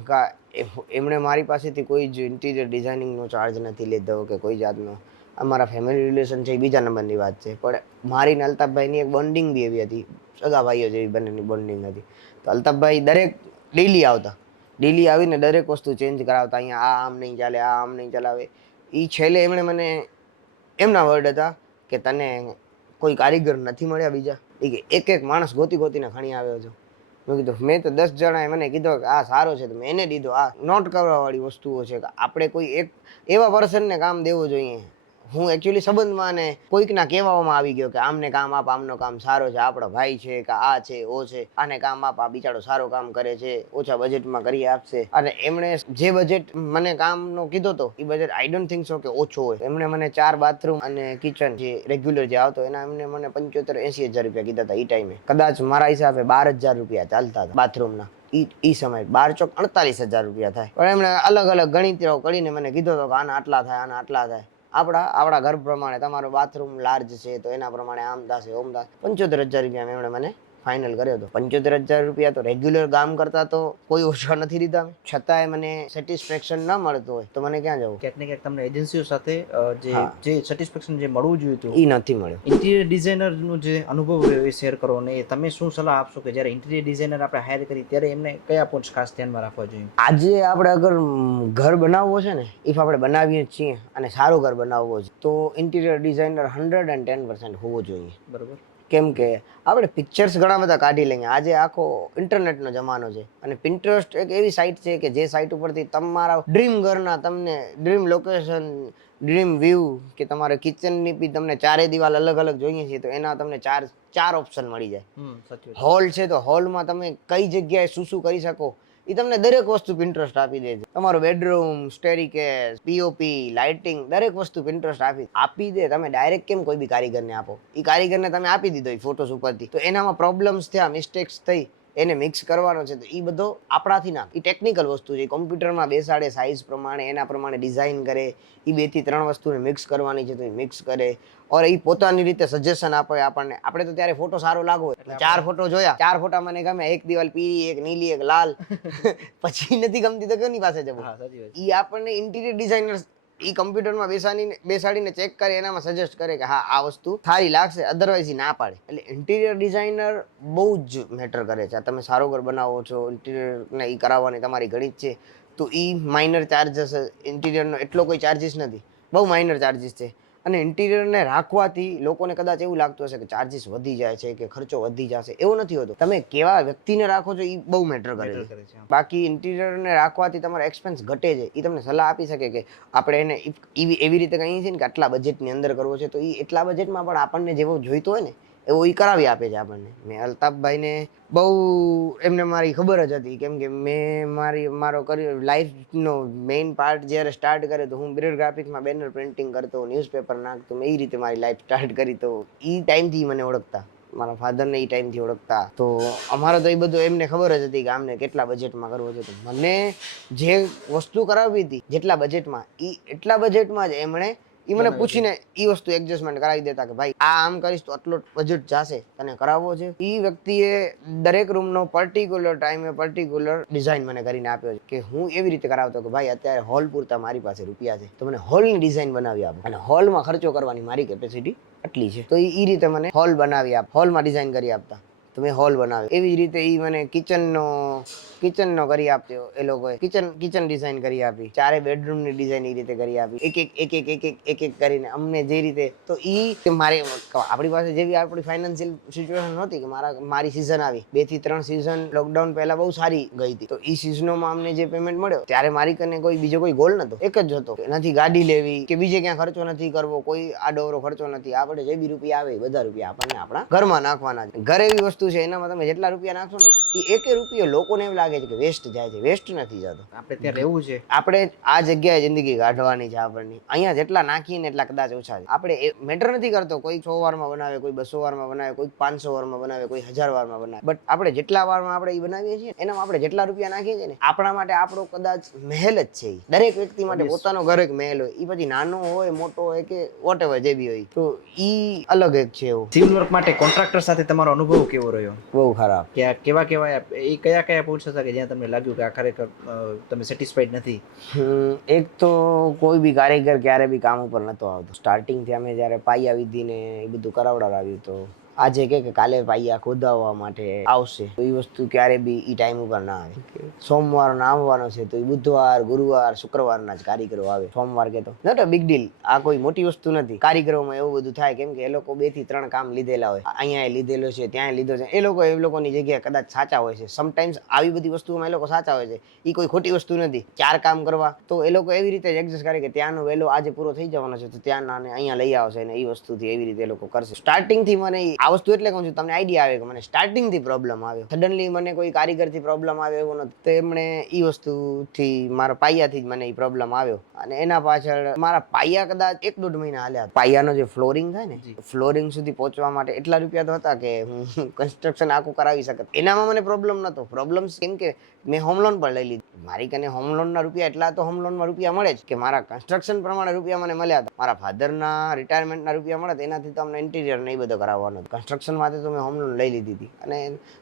એમણે મારી પાસેથી કોઈ જ ઇન્ટિરિયર ડિઝાઇનિંગનો ચાર્જ નથી લીધો કે કોઈ જાતનો. અમારા ફેમિલી રિલેશન છે એ બીજા નંબરની વાત છે, પણ મારી ને અલ્તાફભાઈની એક બોન્ડિંગ બી એવી હતી, સગા ભાઈઓ જેવી બંનેની બોન્ડિંગ હતી. તો અલ્તાફભાઈ દરેક ડેલી આવતા, ડેલી આવીને દરેક વસ્તુ ચેન્જ કરાવતા. અહીંયા આ આમ નહીં ચાલે, આ આમ નહીં ચલાવે. એ છેલ્લે એમણે મને એમના વર્ડ હતા કે તને કોઈ કારીગર નથી મળ્યા બીજા, એ કે એક એક માણસ ગોતી ગોતીને ખણી આવ્યો છો. મેં કીધું મેં તો 10 જણાએ મને કીધો કે આ સારો છે તો મેં એને દીધો. આ નોટ કરવાવાળી વસ્તુઓ છે કે આપણે કોઈ એક એવા પર્સનને કામ દેવું જોઈએ. હું એકચ્યુઅલી સંબંધમાં ને કોઈકના કહેવામાં આવી ગયો કે આમને કામ આપ, આમનો કામ સારો છે, આપણો ભાઈ છે કે આ છે ઓ છે, આને કામ આપ, આ બિચારો સારો કામ કરે છે, ઓછા બજેટમાં કરી આપશે. અને એમણે જે બજેટ મને કામનો કીધો હતો એ budget I don't think so કે ઓછો હોય. એમણે મને 4 બાથરૂમ અને કિચન જે રેગ્યુલર જે આવતો એના એમને મને 75-80 હજાર રૂપિયા કીધા હતા એ ટાઈમે. કદાચ મારા હિસાબે 12,000 રૂપિયા ચાલતા હતા બાથરૂમના ઈ સમય. 12 ચોક 48,000 રૂપિયા થાય. પણ એમણે અલગ અલગ ગણિતો કરીને મને કીધો હતો કે આના આટલા થાય, આના આટલા થાય. આપણા ઘર પ્રમાણે તમારો બાથરૂમ લાર્જ છે તો એના પ્રમાણે આમ થશે, ઓમ થશે. 75,000 રૂપિયા એમણે મને ફાઇનલ કર્યો હતો. 75,000 રૂપિયા તો રેગ્યુલર કામ કરતા તો કોઈ ઓછા નથી દીધા. છતાંય મને સેટિસ્ફેક્શન ન મળતું હોય તો મને ક્યાં જવું? ક્યાંક ને ક્યાંક તમને એજન્સીઓ સાથે જે સેટિસ્ફેક્શન જે મળવું જોઈએ હતું એ નથી મળ્યું. ઇન્ટિરિયર ડિઝાઇનરનો જે અનુભવ રહ્યો એ શેર કરો, અને તમે શું સલાહ આપશો કે જ્યારે ઇન્ટિરિયર ડિઝાઇનર આપણે હાયર કરી ત્યારે એમને કયા પોઈન્ટ ખાસ ધ્યાનમાં રાખવા જોઈએ? આજે આપણે અગર ઘર બનાવવો છે ને, ઇફ આપણે બનાવીએ છીએ અને સારું ઘર બનાવવો છે તો ઇન્ટિરિયર ડિઝાઇનર 110% હોવો જોઈએ. બરોબર. કેમ કે આપણે પિક્ચર્સ ઘણા બધા કાઢી લઈએ. આજે આખો ઇન્ટરનેટનો જમાનો છે અને પિન્ટરેસ્ટ એક એવી સાઇટ છે કે જે સાઇટ ઉપરથી તમારા ડ્રીમ ઘરના તમને ડ્રીમ લોકેશન, ડ્રીમ વ્યૂ કે તમારે કિચનની બી તમને 4 દિવાલ અલગ અલગ જોઈએ છે તો એના તમને ચાર ઓપ્શન મળી જાય. હોલ છે તો હોલમાં તમે કઈ જગ્યાએ શું કરી શકો એ તમને દરેક વસ્તુ પિન્ટરેસ્ટ આપી દે છે. તમારો બેડરૂમ, સ્ટેરીકેસ, પીઓપી, લાઇટિંગ દરેક વસ્તુ પિન્ટરેસ્ટ આપી દે. તમે ડાયરેક્ટ કેમ કોઈ બી કારીગરને આપો? એ કારીગરને તમે આપી દીધો એ ફોટોસ ઉપરથી તો એનામાં પ્રોબ્લેમ્સ થયા, મિસ્ટેક્સ થઈ, એને મિક્સ કરવાનો છે તો એ બધો આપણાથી ના. એ ટેકનિકલ વસ્તુ છે. કોમ્પ્યુટરમાં બેસાડે સાઇઝ પ્રમાણે એના પ્રમાણે ડિઝાઇન કરે. એ 2 થી 3 વસ્તુને મિક્સ કરવાની છે તો એ મિક્સ કરે ઓર એ પોતાની રીતે સજેશન આપે આપણને. આપણે તો ત્યારે ફોટો સારો લાગવો એટલે 4 ફોટો જોયા, 4 ફોટા મને ગમે, એક દિવાલ પીળી, એક નીલી, એક લાલ, પછી નથી ગમતી તો કોની પાસે જવું? એ આપણને ઇન્ટિરિયર ડિઝાઇનર્સ એ કમ્પ્યુટરમાં બેસાડીને ચેક કરે, એનામાં સજેસ્ટ કરે કે હા આ વસ્તુ સારી લાગશે, અધરવાઇઝ એ ના પાડે. એટલે ઇન્ટિરિયર ડિઝાઇનર બહુ જ મેટર કરે છે. તમે સારો ઘર બનાવો છો, ઇન્ટિરિયરને એ કરાવવાની તમારી ગણિત છે તો એ માઇનર ચાર્જીસ. ઇન્ટિરિયરનો એટલો કોઈ ચાર્જીસ નથી, બહુ માઇનર ચાર્જીસ છે. અને ઇન્ટિરિયરને રાખવાથી લોકોને કદાચ એવું લાગતું હશે કે ચાર્જીસ વધી જાય છે કે ખર્ચો વધી જશે. એવું નથી હોતું. તમે કેવા વ્યક્તિને રાખો છો એ બહુ મેટર કરે છે. બાકી ઇન્ટિરિયરને રાખવાથી તમારો એક્સપેન્સ ઘટે છે. એ તમને સલાહ આપી શકે કે આપણે એને એવી રીતે કહીએ છીએ ને કે આટલા બજેટની અંદર કરવો છે તો એ એટલા બજેટમાં પણ આપણને જેવો જોઈતો હોય ને એવો એ કરાવી આપે છે આપણને. મેં અલ્તાફભાઈને બહુ એમને મારી ખબર જ હતી કેમ કે મેં મારો કરિયર લાઈફનો મેઇન પાર્ટ જ્યારે સ્ટાર્ટ કર્યો તો હું બ્રેડ ગ્રાફિક્સમાં બેનર પ્રિન્ટિંગ કરતો, ન્યૂઝપેપર નાખતો. મેં એ રીતે મારી લાઈફ સ્ટાર્ટ કરી. તો એ ટાઈમથી મને ઓળખતા, મારા ફાધરને એ ટાઈમથી ઓળખતા. તો અમારે તો એ બધું એમને ખબર જ હતી કે આમને કેટલા બજેટમાં કરવો છે. તો મને જે વસ્તુ કરાવવી હતી જેટલા બજેટમાં એ એટલા બજેટમાં જ એમણે મને પૂછીને એ વસ્તુ એડજસ્ટમેન્ટ કરાવી દેતા કે ભાઈ આ આમ કરીશ તો આટલો બજેટ જશે, તને કરાવવો છે. એ વ્યક્તિએ દરેક રૂમનો પર્ટિક્યુલર ટાઈમે પર્ટિક્યુલર ડિઝાઇન મને કરીને આપ્યો છે કે હું એવી રીતે કરાવતો કે ભાઈ અત્યારે હોલ પૂરતા મારી પાસે રૂપિયા છે તો મને હોલની ડિઝાઇન બનાવી આપો અને હોલમાં ખર્ચો કરવાની મારી કેપેસિટી આટલી છે. તો એ રીતે મને હોલ બનાવી આપ, હોલમાં ડિઝાઇન કરી આપતા. તો મેં હોલ બનાવ્યો. એવી જ રીતે એ મને કિચનનો કરી આપ્યો. એ લોકોએ કિચન ડિઝાઇન કરી આપી. 4 બેડરૂમની ડિઝાઇન એ રીતે કરી આપી. એક કરીને અમને જે રીતે. તો એ મારે આપણી પાસે જેવી આપણી ફાઇનાન્શિયલ સિચ્યુએશન નહોતી કે મારી સિઝન આવી 2 થી 3 સિઝન લોકડાઉન પહેલા બહુ સારી ગઈ હતી. તો એ સિઝનોમાં અમને જે પેમેન્ટ મળ્યો ત્યારે મારી કને કોઈ બીજો કોઈ ગોલ નતો. એક જ હતો કે નથી ગાડી લેવી કે બીજે ક્યાં ખર્ચો નથી કરવો, કોઈ આડોવરો ખર્ચો નથી. આપણે જે બી રૂપિયા આવે બધા રૂપિયા આપણને આપણા ઘરમાં નાખવાના છે. ઘર એવી વસ્તુ વસ્તુ છે એનામાં તમે જેટલા રૂપિયા નાખશો ને એ એક રૂપિયો લોકોને એમ લાગે છે કે વેસ્ટ જાય છે, વેસ્ટ નથી જતો. આપણે ત્યાં રહેવું છે. આપણે આ જગ્યાએ જિંદગી કાઢવાની છે આપણની. અહીંયા જેટલા નાખીએ ને એટલા કદાચ ઓછા છે. આપણે મેટર નથી કરતો કોઈ 100 વારમાં બનાવે, કોઈ 200 વારમાં બનાવે, કોઈ 500 વારમાં બનાવે, કોઈ 1000 વારમાં બનાવે, બટ આપણે જેટલા વારમાં આપણે એ બનાવીએ છીએ એનામાં આપણે જેટલા રૂપિયા નાખીએ છીએ ને આપણા માટે આપણો કદાચ મહેલ જ છે. દરેક વ્યક્તિ માટે પોતાનો ઘર એક મહેલ હોય, એ પછી નાનો હોય મોટો હોય કે વોટેવર જે બી હોય, તો ઈ અલગ એક છે. એવું સિવિલ વર્ક માટે કોન્ટ્રાક્ટર સાથે તમારો અનુભવ કેવો રહ્યો? બહુ ખરાબ. કે કેવા એ કયા પોઈન્ટ્સ હતા કે જ્યાં તમને લાગ્યું કે આ ખરેખર તમે સેટિસ્ફાઈડ નથી? એક તો કોઈ બી કારીગર ક્યારે બી કામ ઉપર નતો આવતો. સ્ટાર્ટિંગથી અમે જ્યારે પાયા વિધિ ને એ બધું કરાવડાવ્યું તો આજે કે કાલે પાયા ખોદાવવા માટે આવશે, તો એ વસ્તુ ક્યારે બી એ ટાઈમ ઉપર ના આવે. સોમવારનો આવવાનો છે તો એ બુધવાર, ગુરુવાર, શુક્રવારના જ કારીગરો આવે. સોમવાર કે તો નોટ અ બિગ ડીલ. આ કોઈ મોટી વસ્તુ નથી. કારીગરોમાં એવું બધું થાય કેમ કે એ લોકો 2 થી 3 કામ લીધેલા હોય. અહીંયા લીધેલો છે, ત્યાં લીધો છે. એ લોકોની જગ્યાએ કદાચ સાચા હોય છે. સમટાઈમ્સ આવી બધી વસ્તુઓમાં એ લોકો સાચા હોય છે. એ કોઈ ખોટી વસ્તુ નથી. 4 કામ કરવા તો એ લોકો એવી રીતે એડજસ્ટ કરે કે ત્યાંનો વહેલો આજે પૂરો થઈ જવાનો છે તો ત્યાંના અહીંયા લઈ આવશે ને એ વસ્તુથી એવી રીતે એ લોકો કરશે. સ્ટાર્ટિંગથી મને આ વસ્તુ એટલે કહું છું, તમને આઈડિયા આવે કે મને સ્ટાર્ટિંગથી પ્રોબ્લેમ આવ્યો. સડનલી મને કોઈ કારીગરથી પ્રોબ્લેમ આવ્યો એવું નથી. તો એમણે એ વસ્તુથી મારા પાયાથી જ મને એ પ્રોબ્લેમ આવ્યો અને એના પાછળ મારા પાયા કદાચ 1-1.5 મહિના હાલ્યા. પાયાનો જે ફ્લોરિંગ થાય ને, ફ્લોરિંગ સુધી પહોંચવા માટે એટલા રૂપિયા તો હતા કે હું કન્સ્ટ્રક્શન આખું કરાવી શકત. એનામાં મને પ્રોબ્લેમ નતો. પ્રોબ્લેમ કેમ કે મેં હોમ લોન પણ લઈ લીધી. મારી કને હોમ લોનના રૂપિયા એટલા તો હોમ લોનમાં રૂપિયા મળે જ કે મારા કન્સ્ટ્રક્શન પ્રમાણે રૂપિયા મને મળ્યા હતા. મારા ફાધરના રિટાયરમેન્ટના રૂપિયા મળે એનાથી તો અમને ઇન્ટિરિયર ને એ બધો કરાવવાનો. કન્સ્ટ્રક્શન માટે તો મેં હોમ લોન લઈ લીધી હતી અને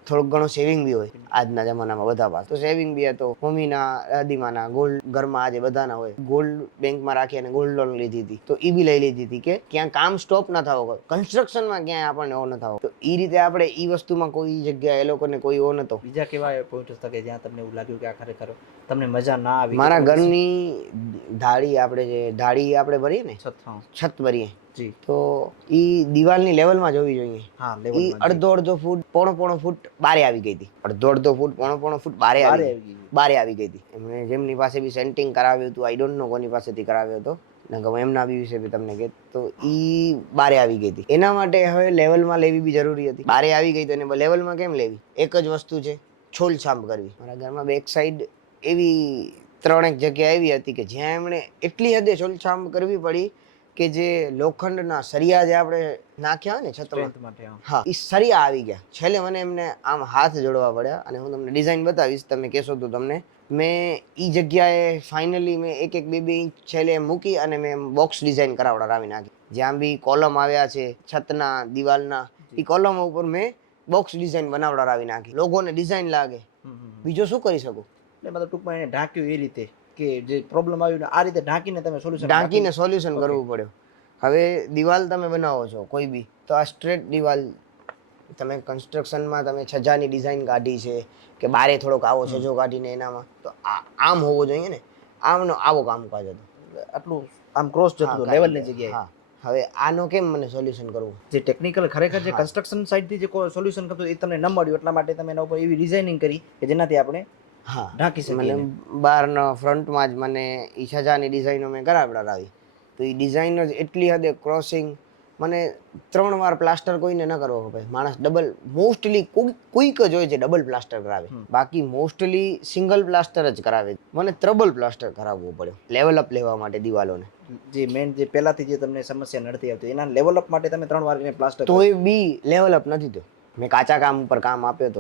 થોડુંક ઘણું સેવિંગ બી હોય આજના જમાનામાં બધા પાસે. તો સેવિંગ બી હતો. મમ્મીના, દાદીમાના ગોલ્ડ ઘરમાં આજે બધાના હોય. ગોલ્ડ બેંકમાં રાખી અને ગોલ્ડ લોન લીધી હતી. તો એ બી લઈ લીધી હતી કે ક્યાં કામ સ્ટોપ ના થવો, કન્સ્ટ્રક્શનમાં ક્યાંય આપણને એવો ન થવો. તો એ રીતે આપણે એ વસ્તુમાં કોઈ જગ્યાએ એ લોકોને કોઈ એવો નતો. બીજા કેવા પોઈન્ટ હતા કે જ્યાં તમને એવું લાગ્યું કે આ ખરેખર તમને મજા ના આવી? મારા ઘરની ધાડી આપણે ભરીએ ને, છત ભરીએ જી, તો ઈ દિવાલની લેવલમાં જોવી જોઈએ. હા, ઈ અડધો ફૂટ પોણો ફૂટ બારે આવી ગઈ હતી. અડધો ફૂટ પોણો ફૂટ બારે આવી ગઈ હતી. એમણે જેમની પાસે બી સેન્ટિંગ કરાવ્યું હતું, આઈ ડોન્ટ નો કોની પાસેથી કરાવ્યો હતો, એમના બી વિશે બી તમને કહે તો ઈ બારે આવી ગઈ હતી. એના માટે હવે લેવલમાં લેવી બી જરૂરી હતી. બારે આવી ગઈ તો એને લેવલમાં કેમ લેવી? એક જ વસ્તુ છે, છોલછાંપ કરવી. મારા ઘરમાં બેક સાઈડ એવી 3 જગ્યા એવી હતી કે જ્યાં એમણે એટલી હદે છોલછાંપ કરવી પડી કે જે લોખંડના સરિયા જે આપણે નાખ્યા હોય ને છતમાં, હા, એ સરિયા આવી ગયા. છેલ્લે મને એમને આમ હાથ જોડવા પડ્યા અને હું તમને ડિઝાઇન બતાવીશ, તમે કહેશો તો તમને. મેં એ જગ્યાએ ફાઇનલી મેં 1-2 ઇંચ છેલ્લે મૂકી અને મેં બોક્સ ડિઝાઇન કરાવી નાખી. જ્યાં બી કોલમ આવ્યા છે છતના, દિવાલના, એ કોલમ ઉપર મેં બોક્સ ડિઝાઇન બનાવડાવી નાખી. લોકોને ડિઝાઇન લાગે. બીજો શું કરી શકું? એટલે મતલબ ટૂંકમાં એને ઢાંક્યું એ રીતે કે જે પ્રોબ્લેમ આવ્યું ને આ રીતે ઢાંકીને તમે સોલ્યુશન કરવું પડ્યો. હવે દિવાલ તમે બનાવો છો કોઈ બી, તો આ સ્ટ્રેટ દિવાલ તમે કન્સ્ટ્રક્શનમાં તમે છજાની ડિઝાઇન કાઢી છે કે બારે થોડોક આવો છજો કાઢીને એનામાં, તો આમ હોવો જોઈએ ને. આમનો આવો કામકાજ હતો. આટલું આમ ક્રોસ જતું લેવલની જગ્યાએ. હા, હવે આનો કેમ મને સોલ્યુશન કરવું? જે ટેકનિકલ ખરેખર જે કન્સ્ટ્રક્શન સાઇડથી જે સોલ્યુશન કરતું એ તમને ન મળ્યું, એટલા માટે તમે એના ઉપર એવી ડિઝાઇનિંગ કરી કે જેનાથી આપણે ઢાંકી શકીએ. મને બહારના ફ્રન્ટમાં જ મને ઈ છજાની ડિઝાઇનો મેં કરાવડાવી. તો એ ડિઝાઇન જ એટલી હદે ક્રોસિંગ, મને 3 વાર પ્લાસ્ટર કોઈને ન કરવો પડે. માણસ ડબલ, મોસ્ટલી કોઈક જ હોય છે ડબલ પ્લાસ્ટર કરાવે, બાકી મોસ્ટલી સિંગલ પ્લાસ્ટર જ કરાવે. મને ટ્રબલ પ્લાસ્ટર કરાવવું પડ્યો લેવલ અપ લેવા માટે દિવાલોને. જે મેન જે પહેલાથી જે તમને સમસ્યા નડતી આવતી એના લેવલ અપ માટે તમે 3 વાર એને પ્લાસ્ટર, તોય બી લેવલ અપ નથી થયો. મેં કાચા કામ ઉપર કામ આપ્યો તો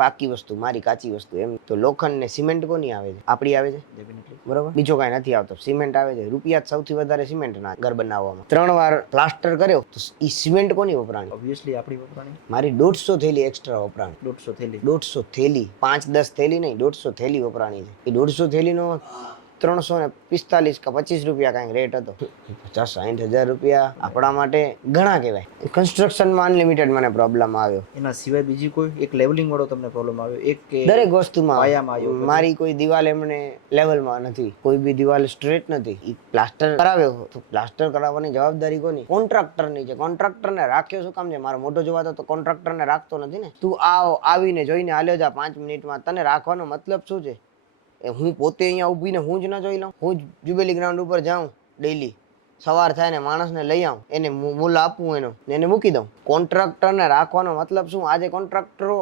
પાકી વસ્તુ, મારી કાચી વસ્તુ. એમ તો લોખંડ ને સિમેન્ટ કોની આવે છે? આપણી આવે છે, બરોબર, બીજો કાંઈ નથી આવતો. સિમેન્ટ આવે છે. રૂપિયા સૌથી વધારે સિમેન્ટ ના ઘર બનાવવામાં. 3 વાર પ્લાસ્ટર કર્યો તો ઈ સિમેન્ટ કોની વપરાણી? ઓબ્વિયસલી આપણી વપરાણી. મારી 150 થેલી એક્સ્ટ્રા વપરાણી. 150 થેલી 5-10 થેલી નહીં, 150 થેલી વપરાણી છે. એ 150 થેલીનો 345 કે 25 રૂપિયા કાંઈક રેટ હતો. 50-60 હજાર રૂપિયા આપણા માટે ઘણા કહેવાય. કન્સ્ટ્રક્શનમાં અનલિમિટેડ મને પ્રોબ્લેમ આવ્યો. એના સિવાય બીજી કોઈ એક લેવલિંગ વાળો તમને પ્રોબ્લેમ આવ્યો? એક કે દરેક વસ્તુમાં પાયામાં આવ્યો? મારી કોઈ દિવાલ એમણે લેવલમાં નથી, કોઈ બી દિવાલ સ્ટ્રેટ નથી. એ પ્લાસ્ટર કરાવ્યો તો પ્લાસ્ટર કરાવવાની જવાબદારી કોની? કોન્ટ્રાક્ટરની છે. કોન્ટ્રાક્ટરને રાખ્યો શું કામ છે? મારો મોટો જોવાતો તો કોન્ટ્રાક્ટરને રાખતો નથી ને. તું આવીને જોઈને હાલ્યો જા 5 મિનિટમાં, તને રાખવાનો મતલબ શું છે? હું પોતે અહીંયા ઊભીને હું જ ના જોઈ લઉં? હું જ જુબેલી ગ્રાઉન્ડ ઉપર જાઉં ડેઈલી સવાર થાય ને માણસને લઈ આવું, એને મૂલ આપવું એનો ને એને મૂકી દઉં. કોન્ટ્રાક્ટરને રાખવાનો મતલબ શું? આજે કોન્ટ્રાક્ટરો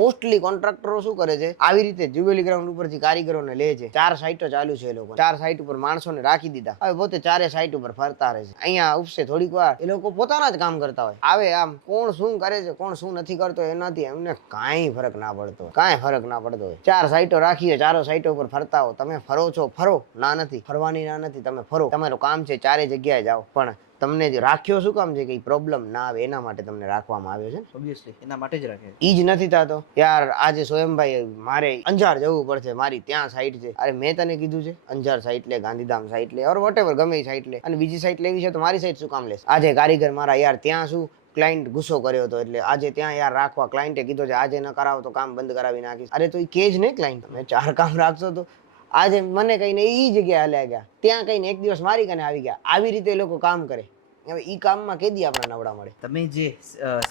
મોસ્ટલી કોન્ટ્રાક્ટરો શું કરે છે, આવી રીતે જુબેલી ગ્રાઉન્ડ ઉપરથી કારીગરોને લે છે. 4 સાઇટો ચાલુ છે એ લોકો, 4 સાઇટ ઉપર માણસોને રાખી દીધા, હવે પોતે 4 સાઇટ ઉપર ફરતા રહે છે. અહીંયા ઉપસે થોડીક વાર એ લોકો પોતાના જ કામ કરતા હોય. આવે આમ કોણ શું કરે છે, કોણ શું નથી કરતો એનાથી એમને કાંઈ ફરક ના પડતો હોય, કાંઈ ફરક ના પડતો હોય. 4 સાઇટો રાખીએ, 4 સાઇટો ઉપર ફરતા હો. તમે ફરો છો, ફરો, ના નથી ફરવાની, ના નથી, તમે ફરો, તમારું કામ છે 4 જગ્યાએ જાઓ. પણ તમને જે રાખ્યો શું કામ છે કે પ્રોબ્લેમ ના આવે એના માટે તમને રાખવામાં આવ્યો છે. ઓબ્વિયસલી એના માટે જ રાખે. ઈ જ નથી થતો. યાર આજે સોયમભાઈ મારે અંજાર જવું પડશે, મારી ત્યાં સાઈટ છે. અરે મેં તને કીધું છે અંજાર સાઈટ લે, ગાંધીધામ સાઈટ લે, ઓર વોટેવર ગમે એ સાઈટ લે, અને બીજી સાઈટ લેવી છે તો મારી સાઈટ શું કામ લેશે? આજે કારીગર મારા યાર ત્યાં શું ક્લાયન્ટ ગુસ્સો કર્યો હતો એટલે આજે ત્યાં યાર રાખવા, ક્લાયન્ટે કીધો છે આજે ન કરાવો તો કામ બંધ કરાવી નાખીશ. અરે તો એ કે જ નહીં ક્લાયન્ટ, તમે 4 કામ રાખશો તો આજે મને કહીને એ જગ્યાએ હલ્યા ગયા, ત્યાં કહીને એક દિવસ મારી કને આવી ગયા. આવી રીતે એ લોકો કામ કરે. હવે ઈ કામમાં કેદી આપણા નવડા મળે? તમે જે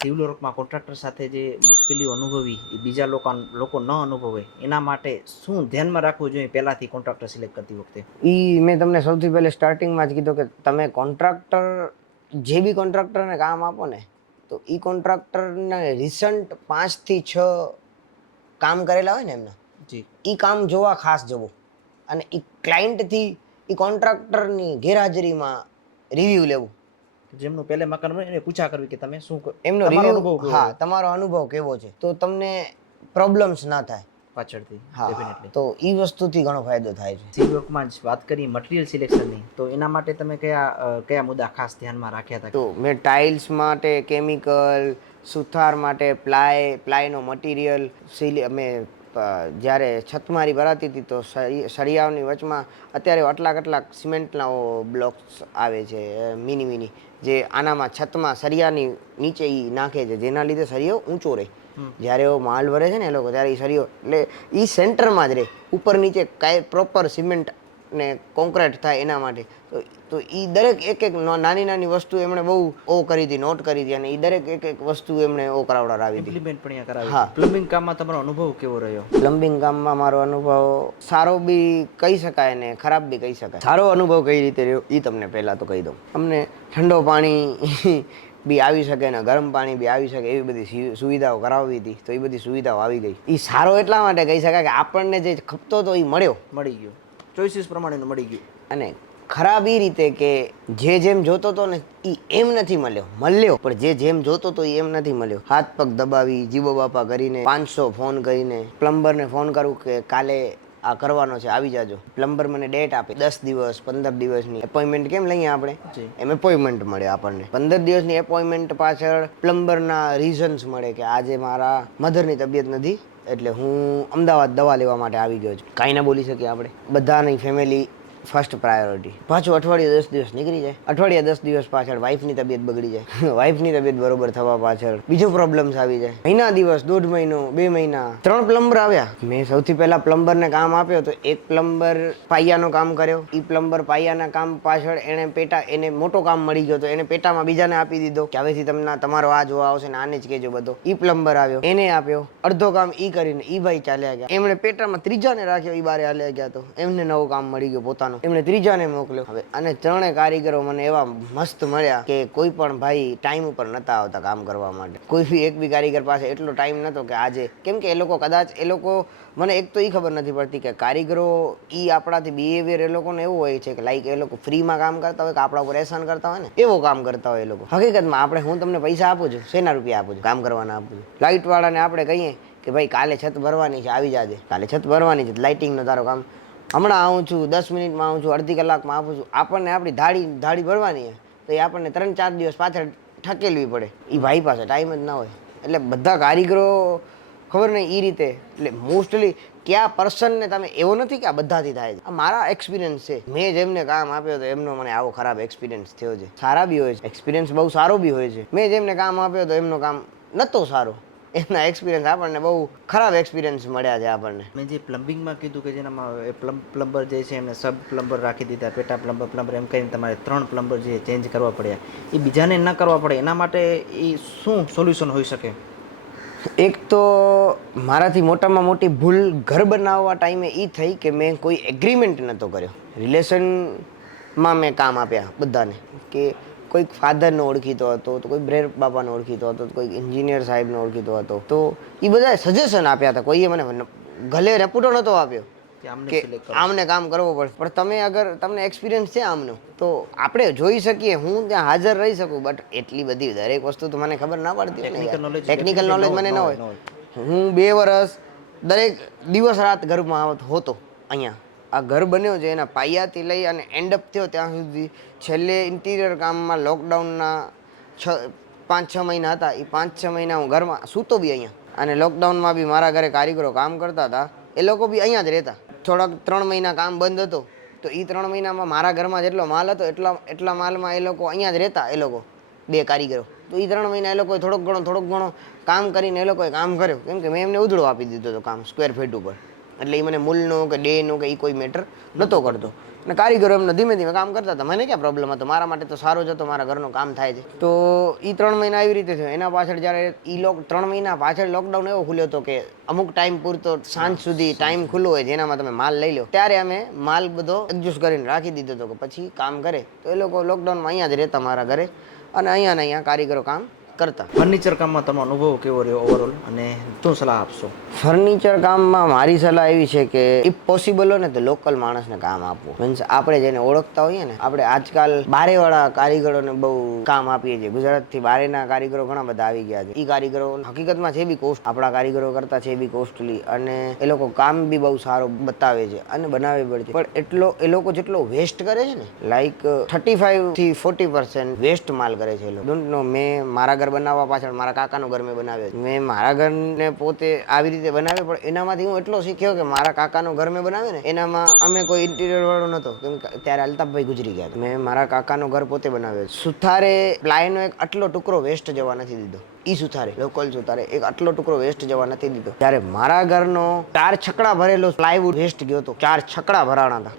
સિવિલ વર્કમાં કોન્ટ્રાક્ટર સાથે જે મુશ્કેલીઓ અનુભવી એ બીજા લોકો ન અનુભવે એના માટે શું ધ્યાનમાં રાખવું જોઈએ પહેલાથી કોન્ટ્રાક્ટર સિલેક્ટ કરતી વખતે? ઈ મેં તમને સૌથી પહેલે સ્ટાર્ટિંગમાં જ કીધું કે તમે કોન્ટ્રાક્ટર જે બી કોન્ટ્રાક્ટરને કામ આપો ને તો ઈ કોન્ટ્રાક્ટરને રિસન્ટ 5 થી 6 કામ કરેલા હોય ને એમના, જી, ઈ કામ જોવા ખાસ જવું. અને ઈ ક્લાયન્ટથી ઈ કોન્ટ્રાક્ટરની ગેરહાજરીમાં રિવ્યુ લેવું. જેમનું પહેલે મકાન બને એને પૂછા કરવી કે તમે શું એમનો રિવ્યુ, હા, તમારો અનુભવ કેવો છે, તો તમને પ્રોબ્લેમ્સ ના થાય પાછળથી. હા, ડેફિનેટલી. તો ઈ વસ્તુથી ઘણો ફાયદો થાય છે. સિવિલ વર્કમાં જ વાત કરી મટીરિયલ સિલેક્શનની, તો એના માટે તમે કયા મુદ્દા ખાસ ધ્યાનમાં રાખ્યા હતા? તો મેં ટાઇલ્સ માટે કેમિકલ, સુથાર માટે પ્લાયનો મટીરિયલ, અમે જ્યારે છતમારી ભરાતી હતી તો સળિયાઓની વચમાં અત્યારે કેટલાક સિમેન્ટના બ્લોક્સ આવે છે મિની, જે આનામાં છતમાં સળિયાની નીચે ઈ નાખે છે, જેના લીધે સળિયો ઊંચો રહે. જ્યારે એવો માલ ભરે છે ને એ લોકો, ત્યારે એ સળિયો એટલે એ સેન્ટરમાં જ રહે, ઉપર નીચે કાંઈ પ્રોપર સિમેન્ટ ને કોન્ક્રીટ થાય એના માટે. તો એ દરેક એક નાની વસ્તુ એમણે બહુ કરી હતી, નોટ કરી હતી, અને એ દરેક એક વસ્તુ એમણે કરાવડાવી હતી, ઇમ્પ્લિમેન્ટ પણ કરાવી. હા. પ્લમ્બિંગ કામમાં તમારો અનુભવ કેવો રહ્યો? પ્લમ્બિંગ કામમાં મારો અનુભવ સારો બી કહી શકાય ને ખરાબ બી કહી શકાય. સારો અનુભવ કઈ રીતે રહ્યો એ તમને પહેલા તો કહી દઉં. અમને ઠંડો પાણી બી આવી શકે ને ગરમ પાણી બી આવી શકે એવી બધી સુવિધાઓ કરાવવી હતી, તો એ બધી સુવિધાઓ આવી ગઈ. એ સારો એટલા માટે કહી શકાય કે આપણને જે ખપતો હતો એ મળી ગયો, ચોઇસીસ પ્રમાણેનું મળી ગયું. અને ખરાબ એ રીતે કે જે જેમ જોતો હતો ને એ એમ નથી મળ્યો, પણ જેમ જોતો હતો એ એમ નથી મળ્યો. હાથ પગ દબાવી, જીવો બાપા કરીને, 500 ફોન કરીને, પ્લમ્બરને ફોન કરું કે કાલે આ કરવાનો છે આવી જાજો. પ્લમ્બર મને ડેટ આપે 10 દિવસ 15 દિવસની એપોઇન્ટમેન્ટ કેમ લઈએ આપણે, એમ એપોઇન્ટમેન્ટ મળે આપણને. 15 દિવસની એપોઇન્ટમેન્ટ પાછળ પ્લમ્બરના રીઝન્સ મળે કે આજે મારા મધરની તબિયત નથી એટલે હું અમદાવાદ દવા લેવા માટે આવી ગયો છું. કાંઈ ના બોલી શકીએ આપણે, બધાની ફેમિલી ફર્સ્ટ પ્રાયોરિટી. પાછું અઠવાડિયું 10 દિવસ નીકળી જાય, અઠવાડિયા 10 દિવસ પાછળ વાઈફની તબિયત બગડી જાય, વાઈફની તબિયત બરોબર થવા પાછળ બીજો પ્રોબ્લેમ્સ આવી જાય. મહિના દિવસ, 1.5 મહિનો, 2 મહિના, 3 પ્લમ્બર આવ્યા. મેં સૌથી પહેલા પ્લમ્બરને કામ આપ્યો તો એક પ્લમ્બર પાયાનું કામ કર્યો. એ પ્લમ્બર પાયાના કામ પાછળ એને મોટો કામ મળી ગયો તો એને પેટામાં બીજાને આપી દીધો કે હવેથી તમારો આ જોવા આવશે ને આને જ કહેજો બધો. એ પ્લમ્બર આવ્યો, એને આપ્યો, અડધો કામ ઈ કરીને ઈ ભાઈ ચાલ્યા ગયા. એમણે પેટામાં ત્રીજાને રાખ્યો, ઈ બારે હાલ્યા ગયા, તો એમને નવું કામ મળી ગયું પોતાનું, એમણે ત્રીજાને મોકલ્યો. હવે અને 3 કારીગરો મને એવા મસ્ત મળ્યા કે કોઈ પણ ભાઈ ટાઈમ ઉપર નતા આવતા કામ કરવા માટે. કોઈ બી એક બી કારીગર પાસે એટલો ટાઈમ નતો કે આજે, કેમ કે એ લોકો મને એક તો એ ખબર નથી પડતી કે કારીગરો ઈ આપણાથી બિહેવિયર એ લોકોને એવું હોય છે કે લાઈક એ લોકો ફ્રીમાં કામ કરતા હોય કે આપણા ઉપર એહસાન કરતા હોય ને એવો કામ કરતા હોય એ લોકો. હકીકતમાં હું તમને પૈસા આપું છું, શેના રૂપિયા આપું છું? કામ કરવાના આપું છું. લાઇટ વાળાને આપણે કહીએ કે ભાઈ કાલે છત ભરવાની છે, આવી જાજે, કાલે છત ભરવાની છે, લાઇટિંગનો તારો કામ હમણાં આવું છું, 10 મિનિટમાં આવું છું, અડધી કલાકમાં આપું છું. આપણને આપણી ધાડી ભરવાની છે તો એ આપણને 3-4 દિવસ પાછળ ઠકેલવી પડે. એ ભાઈ પાસે ટાઈમ જ ના હોય. એટલે બધા કારીગરો ખબર નહીં એ રીતે, એટલે મોસ્ટલી કયા પર્સનને તમે એવો નથી કે આ બધાથી થાય છે. આ મારા એક્સપિરિયન્સ છે, મેં જેમને કામ આપ્યો તો એમનો મને આવો ખરાબ એક્સપિરિયન્સ થયો છે. સારા બી હોય છે, એક્સપિરિયન્સ બહુ સારો બી હોય છે. મેં જેમને કામ આપ્યો તો એમનો કામ નહોતો સારો, એમના એક્સપિરિયન્સ આપણને બહુ ખરાબ એક્સપિરિયન્સ મળ્યા છે આપણને. મેં જે પ્લમ્બિંગમાં કીધું કે જેનામાં પ્લમ્બર જે છે એમને સબ પ્લમ્બર રાખી દીધા, પેટા પ્લમ્બર એમ કરીને તમારે 3 પ્લમ્બર જે ચેન્જ કરવા પડ્યા, એ બીજાને ન કરવા પડે એના માટે એ શું સોલ્યુશન હોઈ શકે? એક તો મારાથી મોટામાં મોટી ભૂલ ઘર બનાવવા ટાઈમે એ થઈ કે મેં કોઈ એગ્રીમેન્ટ નહોતો કર્યો. રિલેશન માં મેં કામ આપ્યા બધાને, કે કોઈક ફાધરને ઓળખીતો હતો, તો કોઈ બ્રેર બાપાને ઓળખીતો હતો, તો કોઈક એન્જિનિયર સાહેબને ઓળખીતો હતો. તો એ બધાએ સજેશન આપ્યા હતા. કોઈએ મને ગલે રેપુટો નહોતો આપ્યો કે આમને કામ કરવો પડશે, પણ તમે અગર તમને એક્સપિરિયન્સ છે આમનો તો આપણે જોઈ શકીએ, હું ત્યાં હાજર રહી શકું. બટ એટલી બધી દરેક વસ્તુ તો મને ખબર ના પડતી હોય ને, ટેકનિકલ નોલેજ મને ન હોય. હું 2 વર્ષ દરેક દિવસ રાત ઘરમાં હોતો. અહીંયા આ ઘર બન્યો છે એના પાયાથી લઈ અને એન્ડઅપ થયો ત્યાં સુધી છેલ્લે ઇન્ટિરિયર કામમાં લોકડાઉનના 5-6 મહિના હતા. એ 5-6 મહિના હું ઘરમાં સૂતો બી અહીંયા, અને લોકડાઉનમાં બી મારા ઘરે કારીગરો કામ કરતા હતા, એ લોકો બી અહીંયા જ રહેતા. થોડાક 3 મહિના કામ બંધ હતો, તો એ 3 મહિનામાં મારા ઘરમાં જેટલો માલ હતો એટલા માલમાં એ લોકો અહીંયા જ રહેતા. એ લોકો 2 કારીગરો, તો એ 3 મહિના એ લોકોએ થોડોક ઘણો કામ કરીને એ લોકોએ કામ કર્યું, કેમ કે મેં એમને ઉધડો આપી દીધો હતો કામ સ્ક્વેર ફીટ ઉપર. એટલે એ મને મૂલનો કે ડેનો કે એ કોઈ મેટર નહોતો કરતો, અને કારીગરો એમને ધીમે ધીમે કામ કરતા હતા. મને ક્યાં પ્રોબ્લેમ હતો, મારા માટે તો સારો જ હતો, મારા ઘરનું કામ થાય છે. તો એ 3 મહિના આવી રીતે થયો. એના પાછળ જ્યારે 3 મહિના પાછળ લોકડાઉન એવો ખુલ્યો હતો કે અમુક ટાઈમ પૂરતો સાંજ સુધી ટાઈમ ખુલ્લો હોય જેનામાં તમે માલ લઈ લો, ત્યારે અમે માલ બધો એડજસ્ટ કરીને રાખી દીધો હતો કે પછી કામ કરે. તો એ લોકો લોકડાઉનમાં અહીંયા જ રહેતા મારા ઘરે, અને અહીંયા કારીગરો કામ કરતા. ફર્નિચર કામમાં તમારો અનુભવ કેવો રહ્યો ઓવરઓલ, અને શું સલાહ આપશો? ફર્નિચર કામમાં મારી સલાહ એવી છે કે ઇફ પોસિબલ હોય ને તો લોકલ માણસને કામ આપવું. મીન્સ આપણે જેને ઓળખતા હોઈએ ને, આપણે આજકાલ બારેવાળા કારીગરોને બહુ કામ આપીએ છીએ. ગુજરાતથી બારેના કારીગરો ઘણા બધા આવી ગયા છે. એ કારીગરો હકીકતમાં છે બી કોસ્ટ, આપણા કારીગરો કરતા છે બી કોસ્ટલી, અને એ લોકો કામ બી બહુ સારું બતાવે છે અને બનાવે પણ છે. પણ એ લોકો જેટલો વેસ્ટ કરે છે ને, લાઈક 35 થી 40% વેસ્ટ માલ કરે છે એ લોકો. ડોન્ટ નો, મેં મારા ઘર બનાવવા પાછળ મારા કાકાનું ઘર મેં બનાવ્યો. મેં મારા ઘરને પોતે આવી રીતે બનાવ્યો, પણ એનામાંથી હું એટલો શીખ્યો કે મારા કાકાનું ઘર મેં બનાવ્યું ને, એનામાં અમે કોઈ ઇન્ટિરિયર વાળો નહોતો, કેમ કે ત્યારે અલ્તાફભાઈ ગુજરી ગયા. મેં મારા કાકાનું ઘર પોતે બનાવ્યો. સુથારે પ્લાયનો એક આટલો ટુકડો વેસ્ટ જવા નથી દીધો. ઈ સુથારે, લોકલ સુથારે એક આટલો ટુકડો વેસ્ટ જવા નથી દીધો. ત્યારે મારા ઘરનો 4 છકડા ભરેલો પ્લાયવુડ વેસ્ટ ગયો હતો. 4 છકડા ભરાણા હતા.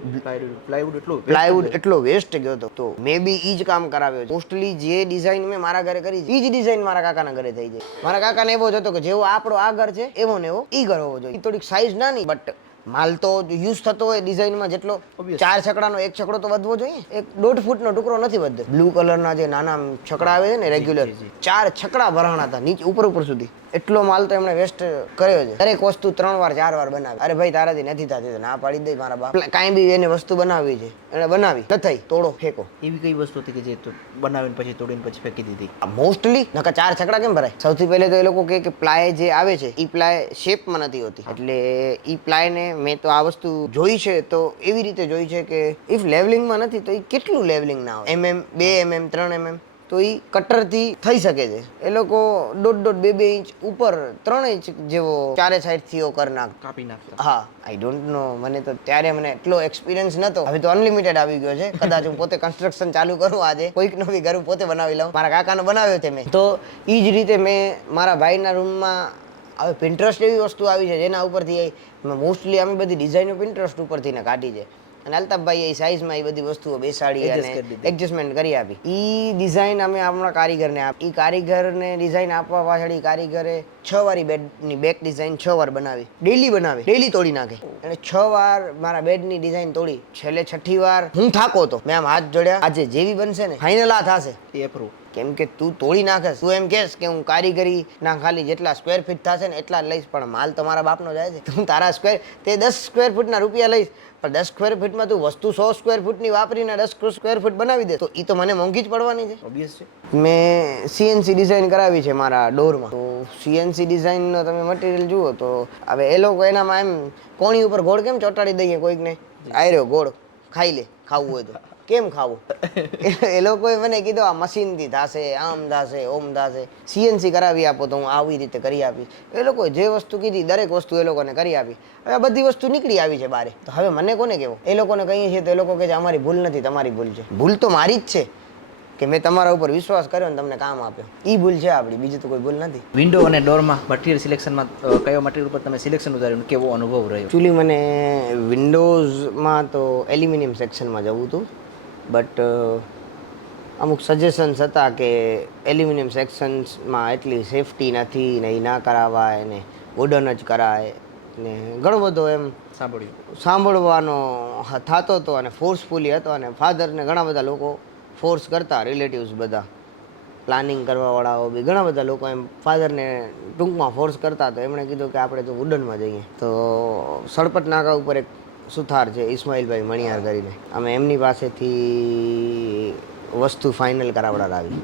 પ્લાયવુડ એટલો વેસ્ટ ગયો હતો. તો મેં બી ઈ જ કામ કરાવ્યો. મોસ્ટલી જે ડિઝાઇન મેં મારા ઘરે કરી, ઈ જ ડિઝાઇન મારા કાકાના ઘરે થઈ જાય. મારા કાકાને એવો જ હતો કે જેવો આપણો આ ઘર છે એવો ને એવો ઈ ઘર હોવો જોઈએ. થોડીક સાઈઝ નાની, બટ માલ તો યુઝ થતો હોય ડિઝાઇનમાં જેટલો. 4 છકડાનો 1 છકડો તો વધવો જોઈએ. એક 1.5 ફૂટનો ટુકડો નથી વધતો. બ્લુ કલરના જે નાના છકડા આવે છે ને રેગ્યુલર, 4 છકડા ભરાણા હતા નીચે ઉપર સુધી. એટલો માલ તો એમણે વેસ્ટ કર્યો છે. દરેક વસ્તુ 3 વાર 4 વાર બનાવી. અરે ભાઈ તારાથી નથી થતી, ના પાડી દે મારા બાપ. કાંઈ બી એને વસ્તુ બનાવવી છે, એને બનાવી ન થઈ, તોડો ફેંકો. એવી કઈ વસ્તુ હતી કે જે બનાવીને પછી તોડીને પછી ફેંકી દીધી? મોસ્ટલી નકા 4 છકડા કેમ ભરાય? સૌથી પહેલે તો એ લોકો કહે કે પ્લાય જે આવે છે એ પ્લાય શેપમાં નથી હોતી. એટલે એ પ્લાયને મેં તો આ વસ્તુ જોઈ છે, તો એવી રીતે જોઈ છે કે ઇફ લેવલિંગમાં નથી તો એ કેટલું લેવલિંગ ના હોય, mm 2 mm 3 mm, તો એ કટરથી થઈ શકે છે. એ લોકો 1.5-2 ઇંચ ઉપર 3 ઇંચ જેવો 4 સાઈડથી કરી નાખતા, કાપી નાખતા. હા, આઈ ડોન્ટ નો, મને તો ત્યારે મને એટલો એક્સપિરિયન્સ નતો. હવે તો અનલિમિટેડ આવી ગયો છે. કદાચ હું પોતે કન્સ્ટ્રક્શન ચાલુ કરું આજે, કોઈકનો બી ઘર પોતે બનાવી લઉં. મારા કાકાનો બનાવ્યો છે મેં. તો એ જ રીતે મેં મારા ભાઈના રૂમમાં, હવે પિન્ટરસ્ટ એવી વસ્તુ આવી છે જેના ઉપરથી મોસ્ટલી અમે બધી ડિઝાઇનો પિન્ટરસ્ટ ઉપરથી ને કાઢી છે. અને અલ્તાફભાઈ એ સાઈઝમાં એ બધી વસ્તુઓ બેસાડી અને એડજસ્ટમેન્ટ કરી આપી. એ ડિઝાઇન અમે આપણા કારીગરને આપી. એ કારીગરને ડિઝાઇન આપવા પાછળ એ કારીગરે 6 વારી બેડની બેક ડિઝાઇન 6 વાર બનાવી. ડેલી તોડી નાખે. અને 6 વાર મારા બેડની ડિઝાઇન તોડી. છેલ્લે 6ઠી વાર હું થાકો તો મેં આમ હાથ જોડ્યા, આજે જેવી બનશે ને ફાઇનલ આ થશે એ એપ્રૂવ. કેમ કે તું તોડી નાખે, તું એમ કહેશ કે હું કારીગરી ના ખાલી જેટલા સ્ક્વેર ફીટ થશે ને એટલા લઈશ, પણ માલ તો મારા બાપનો જાય છે. તું તારા તે 10 સ્ક્વેર ફૂટના રૂપિયા લઈશ, પણ 10 સ્ક્વેર ફીટમાં તું વસ્તુ 100 સ્ક્વેર ફૂટની વાપરીને 10 સ્ક્વેર ફૂટ બનાવી દે, તો એ તો મને મોંઘી જ પડવાની છે. ઓબ્વિયસ છે. મેં CNC ડિઝાઇન કરાવી છે મારા ડોરમાં. તો CNC ડિઝાઇનનો તમે મટીરિયલ જુઓ તો હવે એ લોકો એનામાં એમ કોણી ઉપર ગોળ કેમ ચોંટાડી દઈએ કોઈકને, આયરો ગોળ ખાઈ લે, ખાવું હોય તો કેમ ખાવું. એ લોકોએ મને કીધું આ મશીનથી થશે, આમ થશે, ઓમ થશે, CNC કરાવી આપો તો હું આવી રીતે કરી આપીશ. એ લોકોએ જે વસ્તુ કીધી દરેક વસ્તુ એ લોકોને કરી આપી. હવે આ બધી વસ્તુ નીકળી આવી છે બારે, તો હવે મને કોને કહેવું? એ લોકોને કહીએ છીએ તો એ લોકો કહે છે અમારી ભૂલ નથી, તમારી ભૂલ છે. ભૂલ તો મારી જ છે કે મેં તમારા ઉપર વિશ્વાસ કર્યો ને તમને કામ આપ્યો. એ ભૂલ છે આપણી, બીજી તો કોઈ ભૂલ નથી. વિન્ડો અને ડોરમાં મટીરિયલ સિલેક્શનમાં કયો મટીરિયલ ઉપર તમે સિલેક્શન ઉતાર્યું, કેવો અનુભવ રહ્યો? એકચ્યુઅલી મને વિન્ડોઝમાં તો એલ્યુમિનિયમ સેક્શનમાં જવું હતું, બટ અમુક સજેશન્સ હતા કે એલ્યુમિનિયમ સેક્શન્સમાં એટલી સેફટી નથી ને, એ ના કરાવાય ને વુડન જ કરાય. ને ઘણો બધો એમ સાંભળવાનો થતો હતો અને ફોર્સફુલી હતો અને ફાધરને ઘણા બધા લોકો ફોર્સ કરતા, રિલેટિવ્સ બધા પ્લાનિંગ કરવાવાળાઓ બી ઘણા બધા લોકો એમ ફાધરને ટૂંકમાં ફોર્સ કરતા. તો એમણે કીધું કે આપણે તો વુડનમાં જઈએ. તો સડપટ નાકા ઉપર એક સુથાર છે ઇસ્માઇલભાઈ મણિયાર કરીને, અમે એમની પાસેથી વસ્તુ ફાઇનલ કરાવડાવી.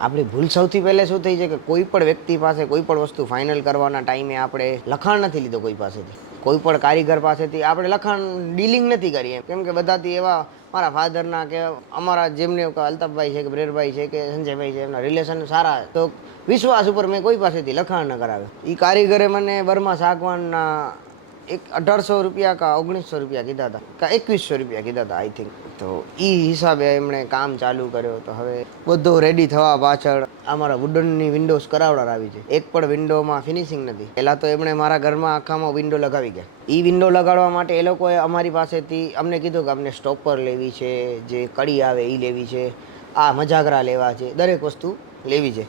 આપણી ભૂલ સૌથી પહેલે શું થઈ છે કે કોઈ પણ વ્યક્તિ પાસે કોઈ પણ વસ્તુ ફાઇનલ કરવાના ટાઈમે આપણે લખાણ નથી લીધો કોઈ પાસેથી, કોઈ પણ કારીગર પાસેથી આપણે લખાણ ડીલિંગ નથી કરી એમ. કેમ કે બધાથી એવા મારા ફાધરના કે અમારા જેમને અલ્તાફભાઈ છે કે બ્રેરભાઈ છે કે સંજયભાઈ છે એમના રિલેશન સારા, તો વિશ્વાસ ઉપર મેં કોઈ પાસેથી લખાણ ન કરાવે. એ કારીગરે મને બર્મા સાગવાનના 1800 રૂપિયા કા 1900 રૂપિયા કીધા હતા કા 2100 રૂપિયા કીધા હતા આઈ થિંક. તો એ હિસાબે એમણે કામ ચાલુ કર્યો. તો હવે બધું રેડી થવા પાછળ અમારા વુડનની વિન્ડોઝ કરાવડાવી છે. એક પણ વિન્ડોમાં ફિનિશિંગ નથી. પહેલાં તો એમણે મારા ઘરમાં આખામાં વિન્ડો લગાવી ગયા. એ વિન્ડો લગાડવા માટે એ લોકોએ અમારી પાસેથી અમને કીધું કે અમને સ્ટોપર લેવી છે, જે કડી આવે એ લેવી છે, આ મજાગરા લેવા છે, દરેક વસ્તુ લેવી છે.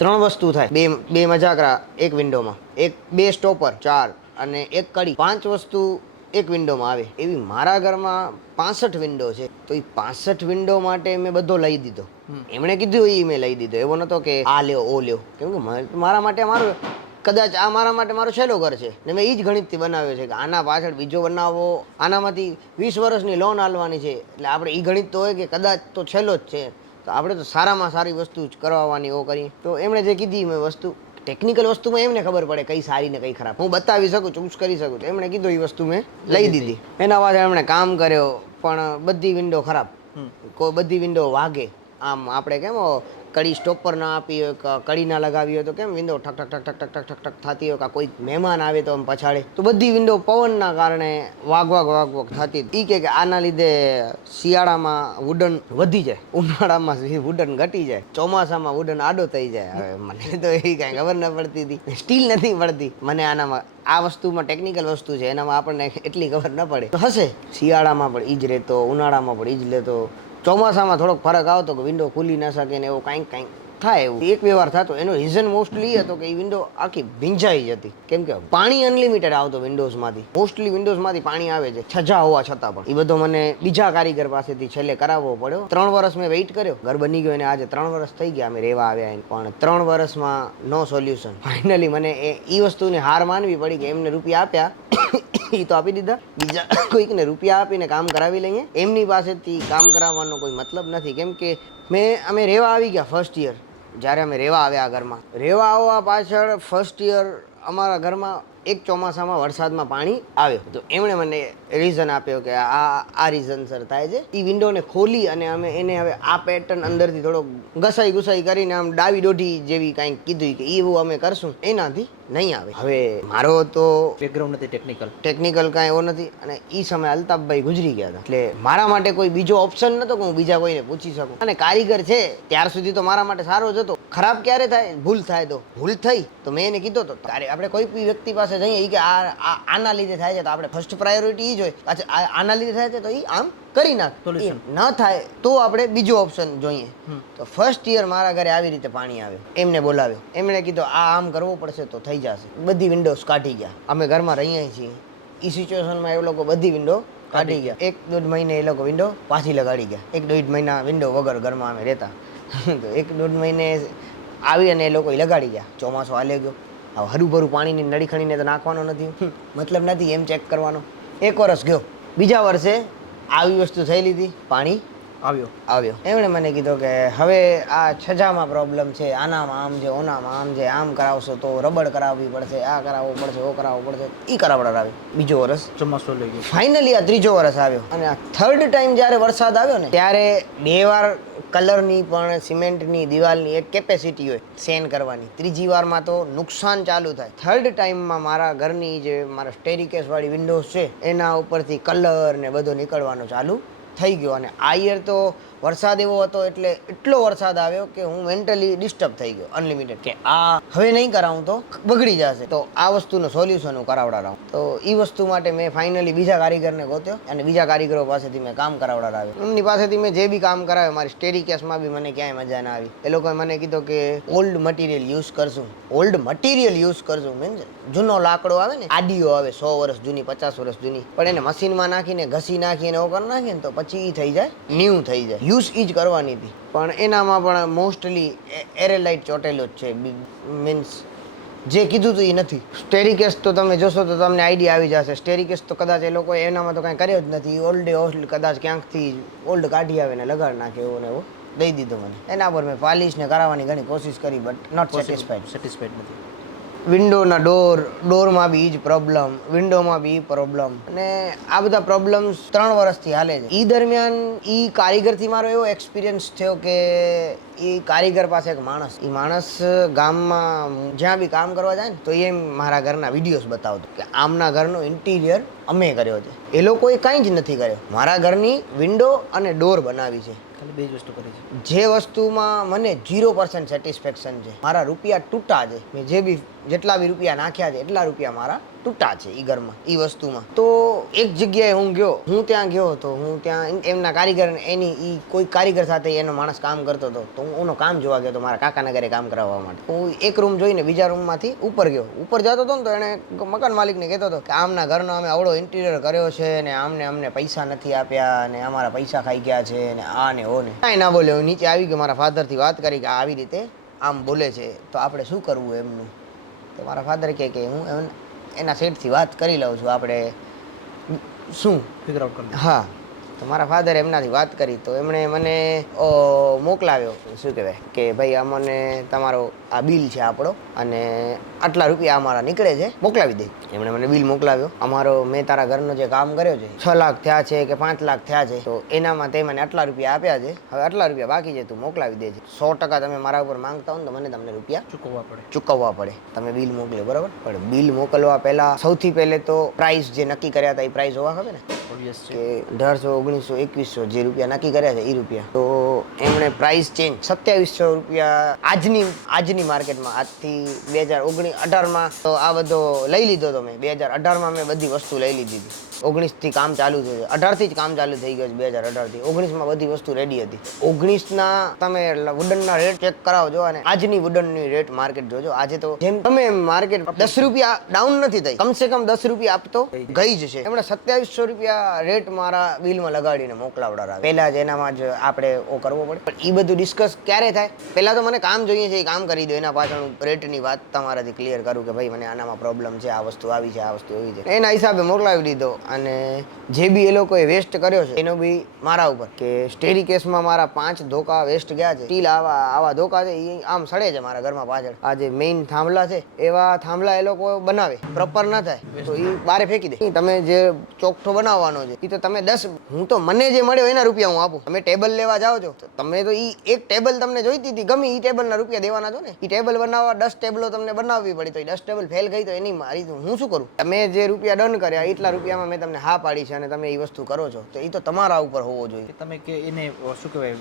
3 વસ્તુ થાય, બે મજાગરા એક વિન્ડોમાં, 2 સ્ટોપર 4 અને 1 કડી, 5 વસ્તુ એક વિન્ડોમાં આવે. એવી મારા ઘરમાં 65 વિન્ડો છે. તો એ 65 વિન્ડો માટે મેં બધો લઈ દીધો. એમણે કીધું એ મેં લઈ દીધો. એવો નહોતો કે આ લ્યો ઓ લ્યો. કેમ કે મારા માટે મારું કદાચ આ મારા માટે મારો છેલ્લો ઘર છે ને મેં એ જ ગણિતથી બનાવ્યો છે કે આના પાછળ બીજો બનાવો, આનામાંથી 20 વર્ષની લોન આલવાની છે. એટલે આપણે એ ગણિત તો હોય કે કદાચ તો છેલ્લો જ છે, તો આપણે તો સારામાં સારી વસ્તુ જ કરવાની એવો કરીએ. તો એમણે જે કીધી મેં વસ્તુ, ટેકનિકલ વસ્તુમાં એમને ખબર પડે કઈ સારી ને કઈ ખરાબ, હું બતાવી શકું, ચૂઝ કરી શકું. તો એમણે કીધું એ વસ્તુ મેં લઈ દીધી. એના પાછળ એમણે કામ કર્યો, પણ બધી વિન્ડો ખરાબ, કોઈ બધી વિન્ડો વાગે. આમ આપણે કેમ કડી સ્ટોપર ના આપી હોય, કડી ના લગાવી હોય તો કેમ વિન્ડો ઠક ઠક ઠક ઠક ઠક ઠક ઠક થતી હોય, કોઈ મહેમાન આવે તો આમ પછાડે, તો બધી વિન્ડો પવનના કારણે વાગ થતી. એ કે આના લીધે શિયાળામાં વુડન વધી જાય, ઉનાળામાં વુડન ઘટી જાય, ચોમાસામાં વુડન આડો થઈ જાય. હવે મને તો એ કાંઈ ખબર ન પડતી હતી, સ્ટીલ નથી પડતી મને આનામાં. આ વસ્તુમાં ટેકનિકલ વસ્તુ છે, એનામાં આપણને એટલી ખબર ન પડે. હશે શિયાળામાં પણ ઈ જ રહેતો, ઉનાળામાં પણ ઈ જ લેતો, ચોમાસામાં થોડોક ફરક આવતો કે વિન્ડો ખુલી ના શકે ને એવું કાંઈક થાય. એવું 1-2 વાર થતો. એનો રીઝન મોસ્ટલી હતો કે એ વિન્ડો આખી ભીંજાઈ જતી. કેમ કે પાણી અનલિમિટેડ આવતો વિન્ડોઝમાંથી, મોસ્ટલી વિન્ડોઝમાંથી પાણી આવે છે છજા હોવા છતાં પણ. એ બધો મને બીજા કારીગર પાસેથી છેલ્લે કરાવવો પડ્યો. 3 વર્ષ મેં વેઇટ કર્યો. ઘર બની ગયો અને આજે 3 વર્ષ થઈ ગયા અમે રહેવા આવ્યા. પણ 3 વર્ષમાં નો સોલ્યુશન. ફાઇનલી મને એ વસ્તુને હાર માનવી પડી કે એમને રૂપિયા આપ્યા એ તો આપી દીધા, બીજા કોઈકને રૂપિયા આપીને કામ કરાવી લઈએ. એમની પાસેથી કામ કરાવવાનો કોઈ મતલબ નથી. કેમ કે અમે રહેવા આવી ગયા ફર્સ્ટ યર. જ્યારે અમે રહેવા આવ્યા આ ઘરમાં, રહેવા આવવા પાછળ ફર્સ્ટ યર અમારા ઘરમાં એક ચોમાસામાં વરસાદમાં પાણી આવ્યો. તો એમણે મને રીઝન આપ્યો કે આ રીઝન સર થાય છે. એ વિન્ડોને ખોલી અને અમે એને હવે આ પેટર્ન અંદરથી થોડો ઘસાઈ કરીને આમ ડાવી દોઢી જેવી કાંઈક કીધું કે એવું અમે કરશું, એનાથી નહીં આવે. હવે મારો તો બેકગ્રાઉન્ડ નથી ટેકનિકલ કાંઈ એવો નથી. અને એ સમયે અલ્તાફભાઈ ગુજરી ગયા હતા. એટલે મારા માટે કોઈ બીજો ઓપ્શન નહોતો કે હું બીજા કોઈને પૂછી શકું. અને કારીગર છે ત્યાર સુધી તો મારા માટે સારો જ હતો. ખરાબ ક્યારે થાય? ભૂલ થાય. તો ભૂલ થઈ તો મેં એને કીધો તો આપણે કોઈ બી વ્યક્તિ પાસે જઈએ કે આના લીધે થાય છે તો આપણે ફર્સ્ટ પ્રાયોરિટી એ જ હોય. પાછા આના લીધે થાય છે તો એ આમ કરી નાખ. ન થાય તો આપણે બીજો ઓપ્શન જોઈએ. તો ફર્સ્ટ યર મારા ઘરે આવી રીતે પાણી આવ્યું. એમને બોલાવ્યો, એમણે કીધું આમ કરવું પડશે તો થઈ જશે. બધી વિન્ડોઝ કાઢી ગયા. અમે ઘરમાં રહીએ છીએ એ સિચ્યુએશનમાં એ લોકો બધી વિન્ડો કાઢી ગયા. 1-1.5 મહિને એ લોકો વિન્ડો પાછી લગાડી ગયા. 1-1.5 મહિના વિન્ડો વગર ઘરમાં અમે રહેતા. તો 1-1.5 મહિને આવી અને એ લોકો લગાડી ગયા. ચોમાસો હાલે ગયો. હવે હરુભરું પાણીની નળી ખણીને તો નાખવાનો નથી, મતલબ નથી એમ ચેક કરવાનો. 1 વર્ષ ગયો. બીજા વર્ષે આવી વસ્તુ થઈ લીધી, પાણી આવ્યો. એમણે મને કીધું કે હવે આ છજામાં પ્રોબ્લેમ છે, આનામાં આમ છે, ઓનામાં આમ છે, આમ કરાવશો તો રબડ કરાવવી પડશે, આ કરાવવું પડશે, ઓ કરાવવું પડશે. એ કરાવડાવે. બીજો વર્ષ ચોમાસો લઈ ગયો. ફાઇનલી આ 3જો વર્ષ આવ્યો. અને આ 3rd ટાઈમ જ્યારે વરસાદ આવ્યો ને ત્યારે 2 વાર કલરની પણ સિમેન્ટની દિવાલની એક કેપેસિટી હોય સેન કરવાની. 3જી વારમાં તો નુકસાન ચાલુ થાય. 3rd ટાઈમમાં મારા ઘરની જે મારા સ્ટેરિકેસ વાળી વિન્ડોઝ છે એના ઉપરથી કલર ને બધો નીકળવાનો ચાલુ થઈ ગયો. અને આ યર તો વરસાદ એવો હતો એટલે એટલો વરસાદ આવ્યો કે હું મેન્ટલી ડિસ્ટર્બ થઈ ગયો અનલિમિટેડ, કે આ હવે નહીં કરાવું તો બગડી જશે, તો આ વસ્તુનું સોલ્યુશન હું કરાવડાવું. તો એ વસ્તુ માટે મેં ફાઇનલી બીજા કારીગરને ગોત્યો અને બીજા કારીગરો પાસેથી મેં કામ કરાવડાવ્યું. એમની પાસેથી મેં જે બી કામ કરાવ્યું, મારી સ્ટેરી કેસમાં બી મને ક્યાંય મજા ના આવી. એ લોકોએ મને કીધું કે ઓલ્ડ મટીરિયલ યુઝ કરશું. ઓલ્ડ મટીરિયલ યુઝ કરશું મીન્સ જૂનો લાકડો આવે ને, આડીઓ આવે 100 વર્ષ જૂની, 50 વર્ષ જૂની, પણ એને મશીનમાં નાખીને ઘસી નાખીને એવો કરી નાખીએ ને તો પછી એ થઈ જાય ન્યૂ થઈ જાય. યુઝ ઈ જ કરવાની હતી, પણ એનામાં પણ મોસ્ટલી એરેલાઇટ ચોટેલો જ છે. મીન્સ જે કીધું હતું એ નથી. સ્ટેરીકેસ તો તમે જોશો તો તમને આઈડિયા આવી જશે. સ્ટેરીકેસ તો કદાચ એ લોકો એનામાં તો કાંઈ કર્યો જ નથી. ઓલ્ડ કદાચ ક્યાંકથી ઓલ્ડ કાઢી આવે ને લગાડ નાખે એવો ને એવો દઈ દીધો મને. એના પર મેં પાલિશ ને કરાવવાની ઘણી કોશિશ કરી, બટ નોટ સેટિસ્ફાઈડ નથી. વિન્ડોના ડોરમાં બી જ પ્રોબ્લેમ, વિન્ડોમાં બી પ્રોબ્લેમ, અને આ બધા પ્રોબ્લેમ્સ 3 વર્ષથી હાલે છે. એ દરમિયાન એ કારીગરથી મારો એવો એક્સપિરિયન્સ થયો કે એ કારીગર પાસે એક માણસ ગામમાં જ્યાં બી કામ કરવા જાય ને તો એ મારા ઘરના વિડીયોઝ બતાવતો કે આમના ઘરનો ઇન્ટિરિયર અમે કર્યો છે. એ લોકોએ કાંઈ જ નથી કર્યો. મારા ઘરની વિન્ડો અને ડોર બનાવી છે. ખાલી 2 જ વસ્તુ કરી છે. જે વસ્તુમાં મને 0% સેટિસ્ફેક્શન છે. મારા રૂપિયા તૂટા છે. મેં જેટલા બી રૂપિયા નાખ્યા છે એટલા રૂપિયા મારા તૂટા છે એ ઘરમાં, એ વસ્તુમાં. તો એક જગ્યાએ હું ત્યાં ગયો હતો. હું ત્યાં એમના કારીગર, એની કોઈ કારીગર સાથે એનો માણસ કામ કરતો હતો, તો હું એનો કામ જોવા ગયો હતો મારા કાકાના ઘરે કામ કરાવવા માટે. હું એક રૂમ જોઈને બીજા રૂમમાંથી ઉપર ગયો. ઉપર જતો હતો ને તો એને મકાન માલિકને કહેતો હતો કે આમના ઘરનો અમે આવડો ઇન્ટિરિયર કર્યો છે ને અમને પૈસા નથી આપ્યા ને અમારા પૈસા ખાઈ ગયા છે ને આ ને ઓ ને કાંઈ ના બોલ્યો. હું નીચે આવી ગયો, મારા ફાધરથી વાત કરી કે આવી રીતે આમ બોલે છે તો આપણે શું કરવું એમનું. તો મારા ફાધર કહે કે હું એના સેટથી વાત કરી લઉં છું, આપણે શું ફિગર આઉટ કરી. હા, તો મારા ફાધર એમનાથી વાત કરી તો એમણે મને મોકલાવ્યો, શું કહેવાય કે ભાઈ અમને તમારો આ બિલ છે આપણો અને આટલા રૂપિયા અમારા નીકળે છે, મોકલાવી દે. એમણે મને બિલ મોકલાવ્યો. મેં તારા ઘરનો જે કામ કર્યો છે 6 લાખ થયા છે કે 5 લાખ થયા છે, તો એનામાં તે મને આટલા રૂપિયા આપ્યા છે, હવે આટલા રૂપિયા બાકી છે, તું મોકલાવી દેજે. 100% તમે મારા ઉપર માંગતા હો ને તો તમને રૂપિયા ચૂકવવા પડે. તમે બિલ મોકલ્યો બરાબર, પણ બિલ મોકલવા પહેલા સૌથી પહેલે તો પ્રાઇસ જે નક્કી કર્યા હતા એ પ્રાઇસ હોવા ખબર ને, કે 1800, 1900, 2100 જે રૂપિયા નક્કી કર્યા છે એ રૂપિયા. તો એમણે પ્રાઇસ ચેન્જ 2700 રૂપિયા આજની માર્કેટમાં, આજથી 2018માં તો આ બધો લઈ લીધો તો મેં. 2018માં મેં બધી વસ્તુ લઈ લીધી હતી. 19થી કામ ચાલુ થયું, 18થી જ કામ ચાલુ થઈ ગયું. 2018થી 19માં બધી વસ્તુ રેડી હતી. 19ના તમે વુડનના રેટ ચેક કરાવજો અને આજની વુડનની રેટ માર્કેટ જોજો. આજે તો જેમ તમે માર્કેટ 10 રૂપિયા ડાઉન નથી થઈ, કમસે કમ 10 રૂપિયા આપતો ગઈ જ છે. એમણે 2700 રૂપિયા રેટ મારા બિલમાં લગાડીને મોકલાવડાવ્યા. પહેલા જ એનામાં જ આપણે કરવો પડે. પણ એ બધું ડિસ્કસ ક્યારે થાય? પહેલા તો મને કામ જોઈએ છે, એ કામ કરી દો. એના પાછળ રેટની વાત તમારાથી ક્લિયર કરું કે ભાઈ મને આનામાં પ્રોબ્લેમ છે, આ વસ્તુ આવી છે, આ વસ્તુ એવી છે. એના હિસાબે મોકલાવી દીધો. અને જે બી એ લોકોએ વેસ્ટ કર્યો છે એનો બી મારા ઉપર, કે સ્ટેરી કેસમાં મારા 5 ધોકા વેસ્ટ ગયા છે. સ્ટીલ આવા ધોકા છે એ આમ સડે છે મારા ઘરમાં પાછળ. આ જે મેઇન થાંભલા છે એવા થાંભલા એ લોકો બનાવે, પ્રોપર ના થાય તો એ બારે ફેંકી દે. તમે જે ચોકઠો બનાવવાનો છે એ તો તમે 10, હું તો મને જે મળ્યો એના રૂપિયા હું આપું. તમે ટેબલ લેવા જાઓ છો તો તમે તો એક ટેબલ તમને જોઈતી હતી, ગમે એ ટેબલના રૂપિયા દેવાના છો ને. એ ટેબલ બનાવવા 10 ટેબલો તમને બનાવવી પડી, તો 10 ટેબલ ફેલ ગઈ તો એની મારી હું શું કરું? તમે જે રૂપિયા ડન કર્યા એટલા રૂપિયામાં મેં તમને હા પાડી છે અને તમે એ વસ્તુ કરો છો તો એ તો તમારા ઉપર હોવો જોઈએ. તમે કે એને શું કહેવાય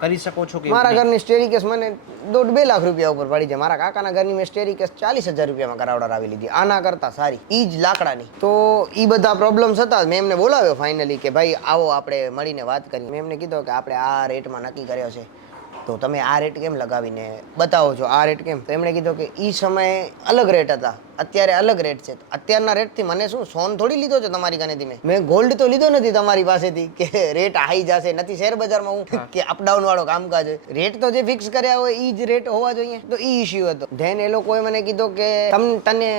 કરી શકો છો કે મારા ઘરની સ્ટેરીકેસ મને 1.5-2 લાખ રૂપિયા ઉપર પડી છે. મારા કાકાના ઘરની મેં સ્ટેરીકેસ 40,000 રૂપિયામાં કરાવડાવી લીધી, આના કરતા સારી, ઈ જ લાકડાની. તો ઈ બધા પ્રોબ્લેમ્સ હતા. મેં એમને બોલાવ્યો ફાઇનલી કે ભાઈ આવો આપણે મળીને વાત કરી. મેં એમને કીધું કે આપણે આ રેટમાં નક્કી કર્યો છે તો તમે આ રેટ કેમ લગાવીને બતાવો છો, આ રેટ કેમ? તો એમણે કીધું કે ઈ સમયે અલગ રેટ હતા, અત્યારે અલગ રેટ છે. અત્યારના રેટથી મને શું સોન થોડી લીધો છે તમારી કનેથી? મેં ગોલ્ડ તો લીધો નથી તમારી પાસેથી કે રેટ હાઈ જશે. નથી શેર બજારમાં હું કે અપડાઉન વાળો કામકાજ હોય. રેટ તો જે ફિક્સ કર્યા હોય એ જ રેટ હોવા જોઈએ. તો એ ઇશ્યુ હતો. ધેન એ લોકોએ મને કીધું કે તને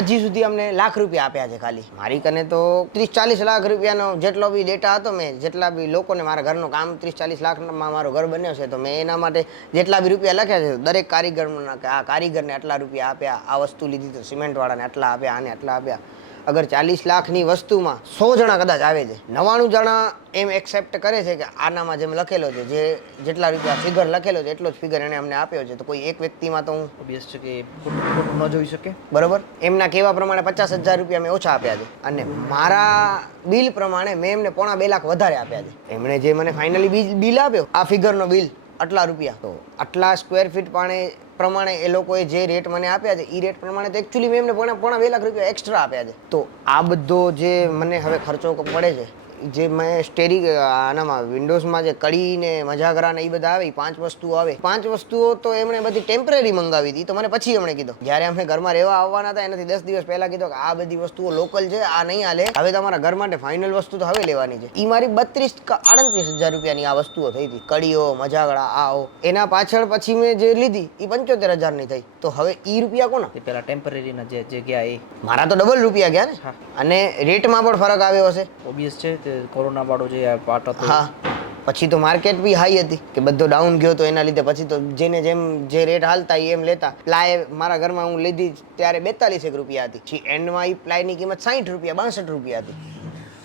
હજી સુધી અમને લાખ રૂપિયા આપ્યા છે ખાલી. મારી કને તો 30-40 લાખ રૂપિયાનો જેટલો બી ડેટા હતો, મેં જેટલા બી લોકોને મારા ઘરનું કામ 30-40 લાખમાં મારો ઘર બન્યો છે, તો મેં એના માટે જેટલા બી રૂપિયા લખ્યા છે દરેક કારીગરના કે આ કારીગરને આટલા રૂપિયા આપ્યા, આ વસ્તુ લીધી તો સિમેન્ટવાળાને આટલા આપ્યા, આને આટલા આપ્યા. અગર 40 લાખની વસ્તુમાં 100 જણા કદાચ આવે છે, 99 જણા એમ એક્સેપ્ટ કરે છે કે આનામાં જેમ લખેલો છે, જેટલા રૂપિયા ફિગર લખેલો છે એટલો જ ફિગર એને અમને આપ્યો છે, તો કોઈ એક વ્યક્તિમાં તો હું ઓબ્વિયસ છે કે ખોટું ન જોઈ શકે. બરોબર એમના કહેવા પ્રમાણે 50,000 રૂપિયા મેં ઓછા આપ્યા છે અને મારા બિલ પ્રમાણે મેં એમને 1.5 લાખ વધારે આપ્યા છે. એમણે જે મને ફાઇનલી બિલ આપ્યો આ ફિગરનો બિલ આટલા રૂપિયા, તો આટલા સ્ક્વેર ફીટ પ્રમાણે એ લોકોએ જે રેટ મને આપ્યા છે એ રેટ પ્રમાણે તો એકચ્યુઅલી મેં એમને 1.5 લાખ રૂપિયા એક્સ્ટ્રા આપ્યા છે. તો આ બધો જે મને હવે ખર્ચો પડે છે, જે મેં આનામાં વિન્ડોઝમાં જે કડી ને મજાગરા ને એ બધા આવે, 5 વસ્તુઓ આવે, 5 વસ્તુઓ તો એમણે બધી ટેમ્પરરી મંગાવી હતી. તો મને પછી એમણે કીધું, જ્યારે અમે ઘરમાં રહેવા આવવાના હતા એનાથી 10 દિવસ પહેલા કીધું કે આ બધી વસ્તુઓ લોકલ છે, આ નહીં હાલે, હવે તમારા ઘર માટે ફાઇનલ વસ્તુ તો હવે લેવાની છે. એ મારી 32 કે 38,000 રૂપિયાની આ વસ્તુઓ થઈ હતી, કડીઓ મજાગરા આવો. એના પાછળ પછી મેં જે લીધી એ 75,000ની થઈ. તો હવે એ રૂપિયા કોના? તે પેલા ટેમ્પરરીના જે જગ્યા એ મારા તો ડબલ રૂપિયા ગયા ને. અને રેટમાં પણ ફરક આવ્યો હશે, ઓબ્વિયસ છે. તે કોરોના વાળો જે પાર્ટ હતો, હા. પછી તો માર્કેટ બી હાઈ હતી કે બધો ડાઉન ગયો તો એના લીધે પછી તો જેને જેમ જે રેટ હાલતા એમ લેતા. પ્લાય મારા ઘરમાં હું લીધી ત્યારે 42 રૂપિયા હતી, પછી એન્ડમાં એ પ્લાયની કિંમત 60 રૂપિયા 62 રૂપિયા હતી.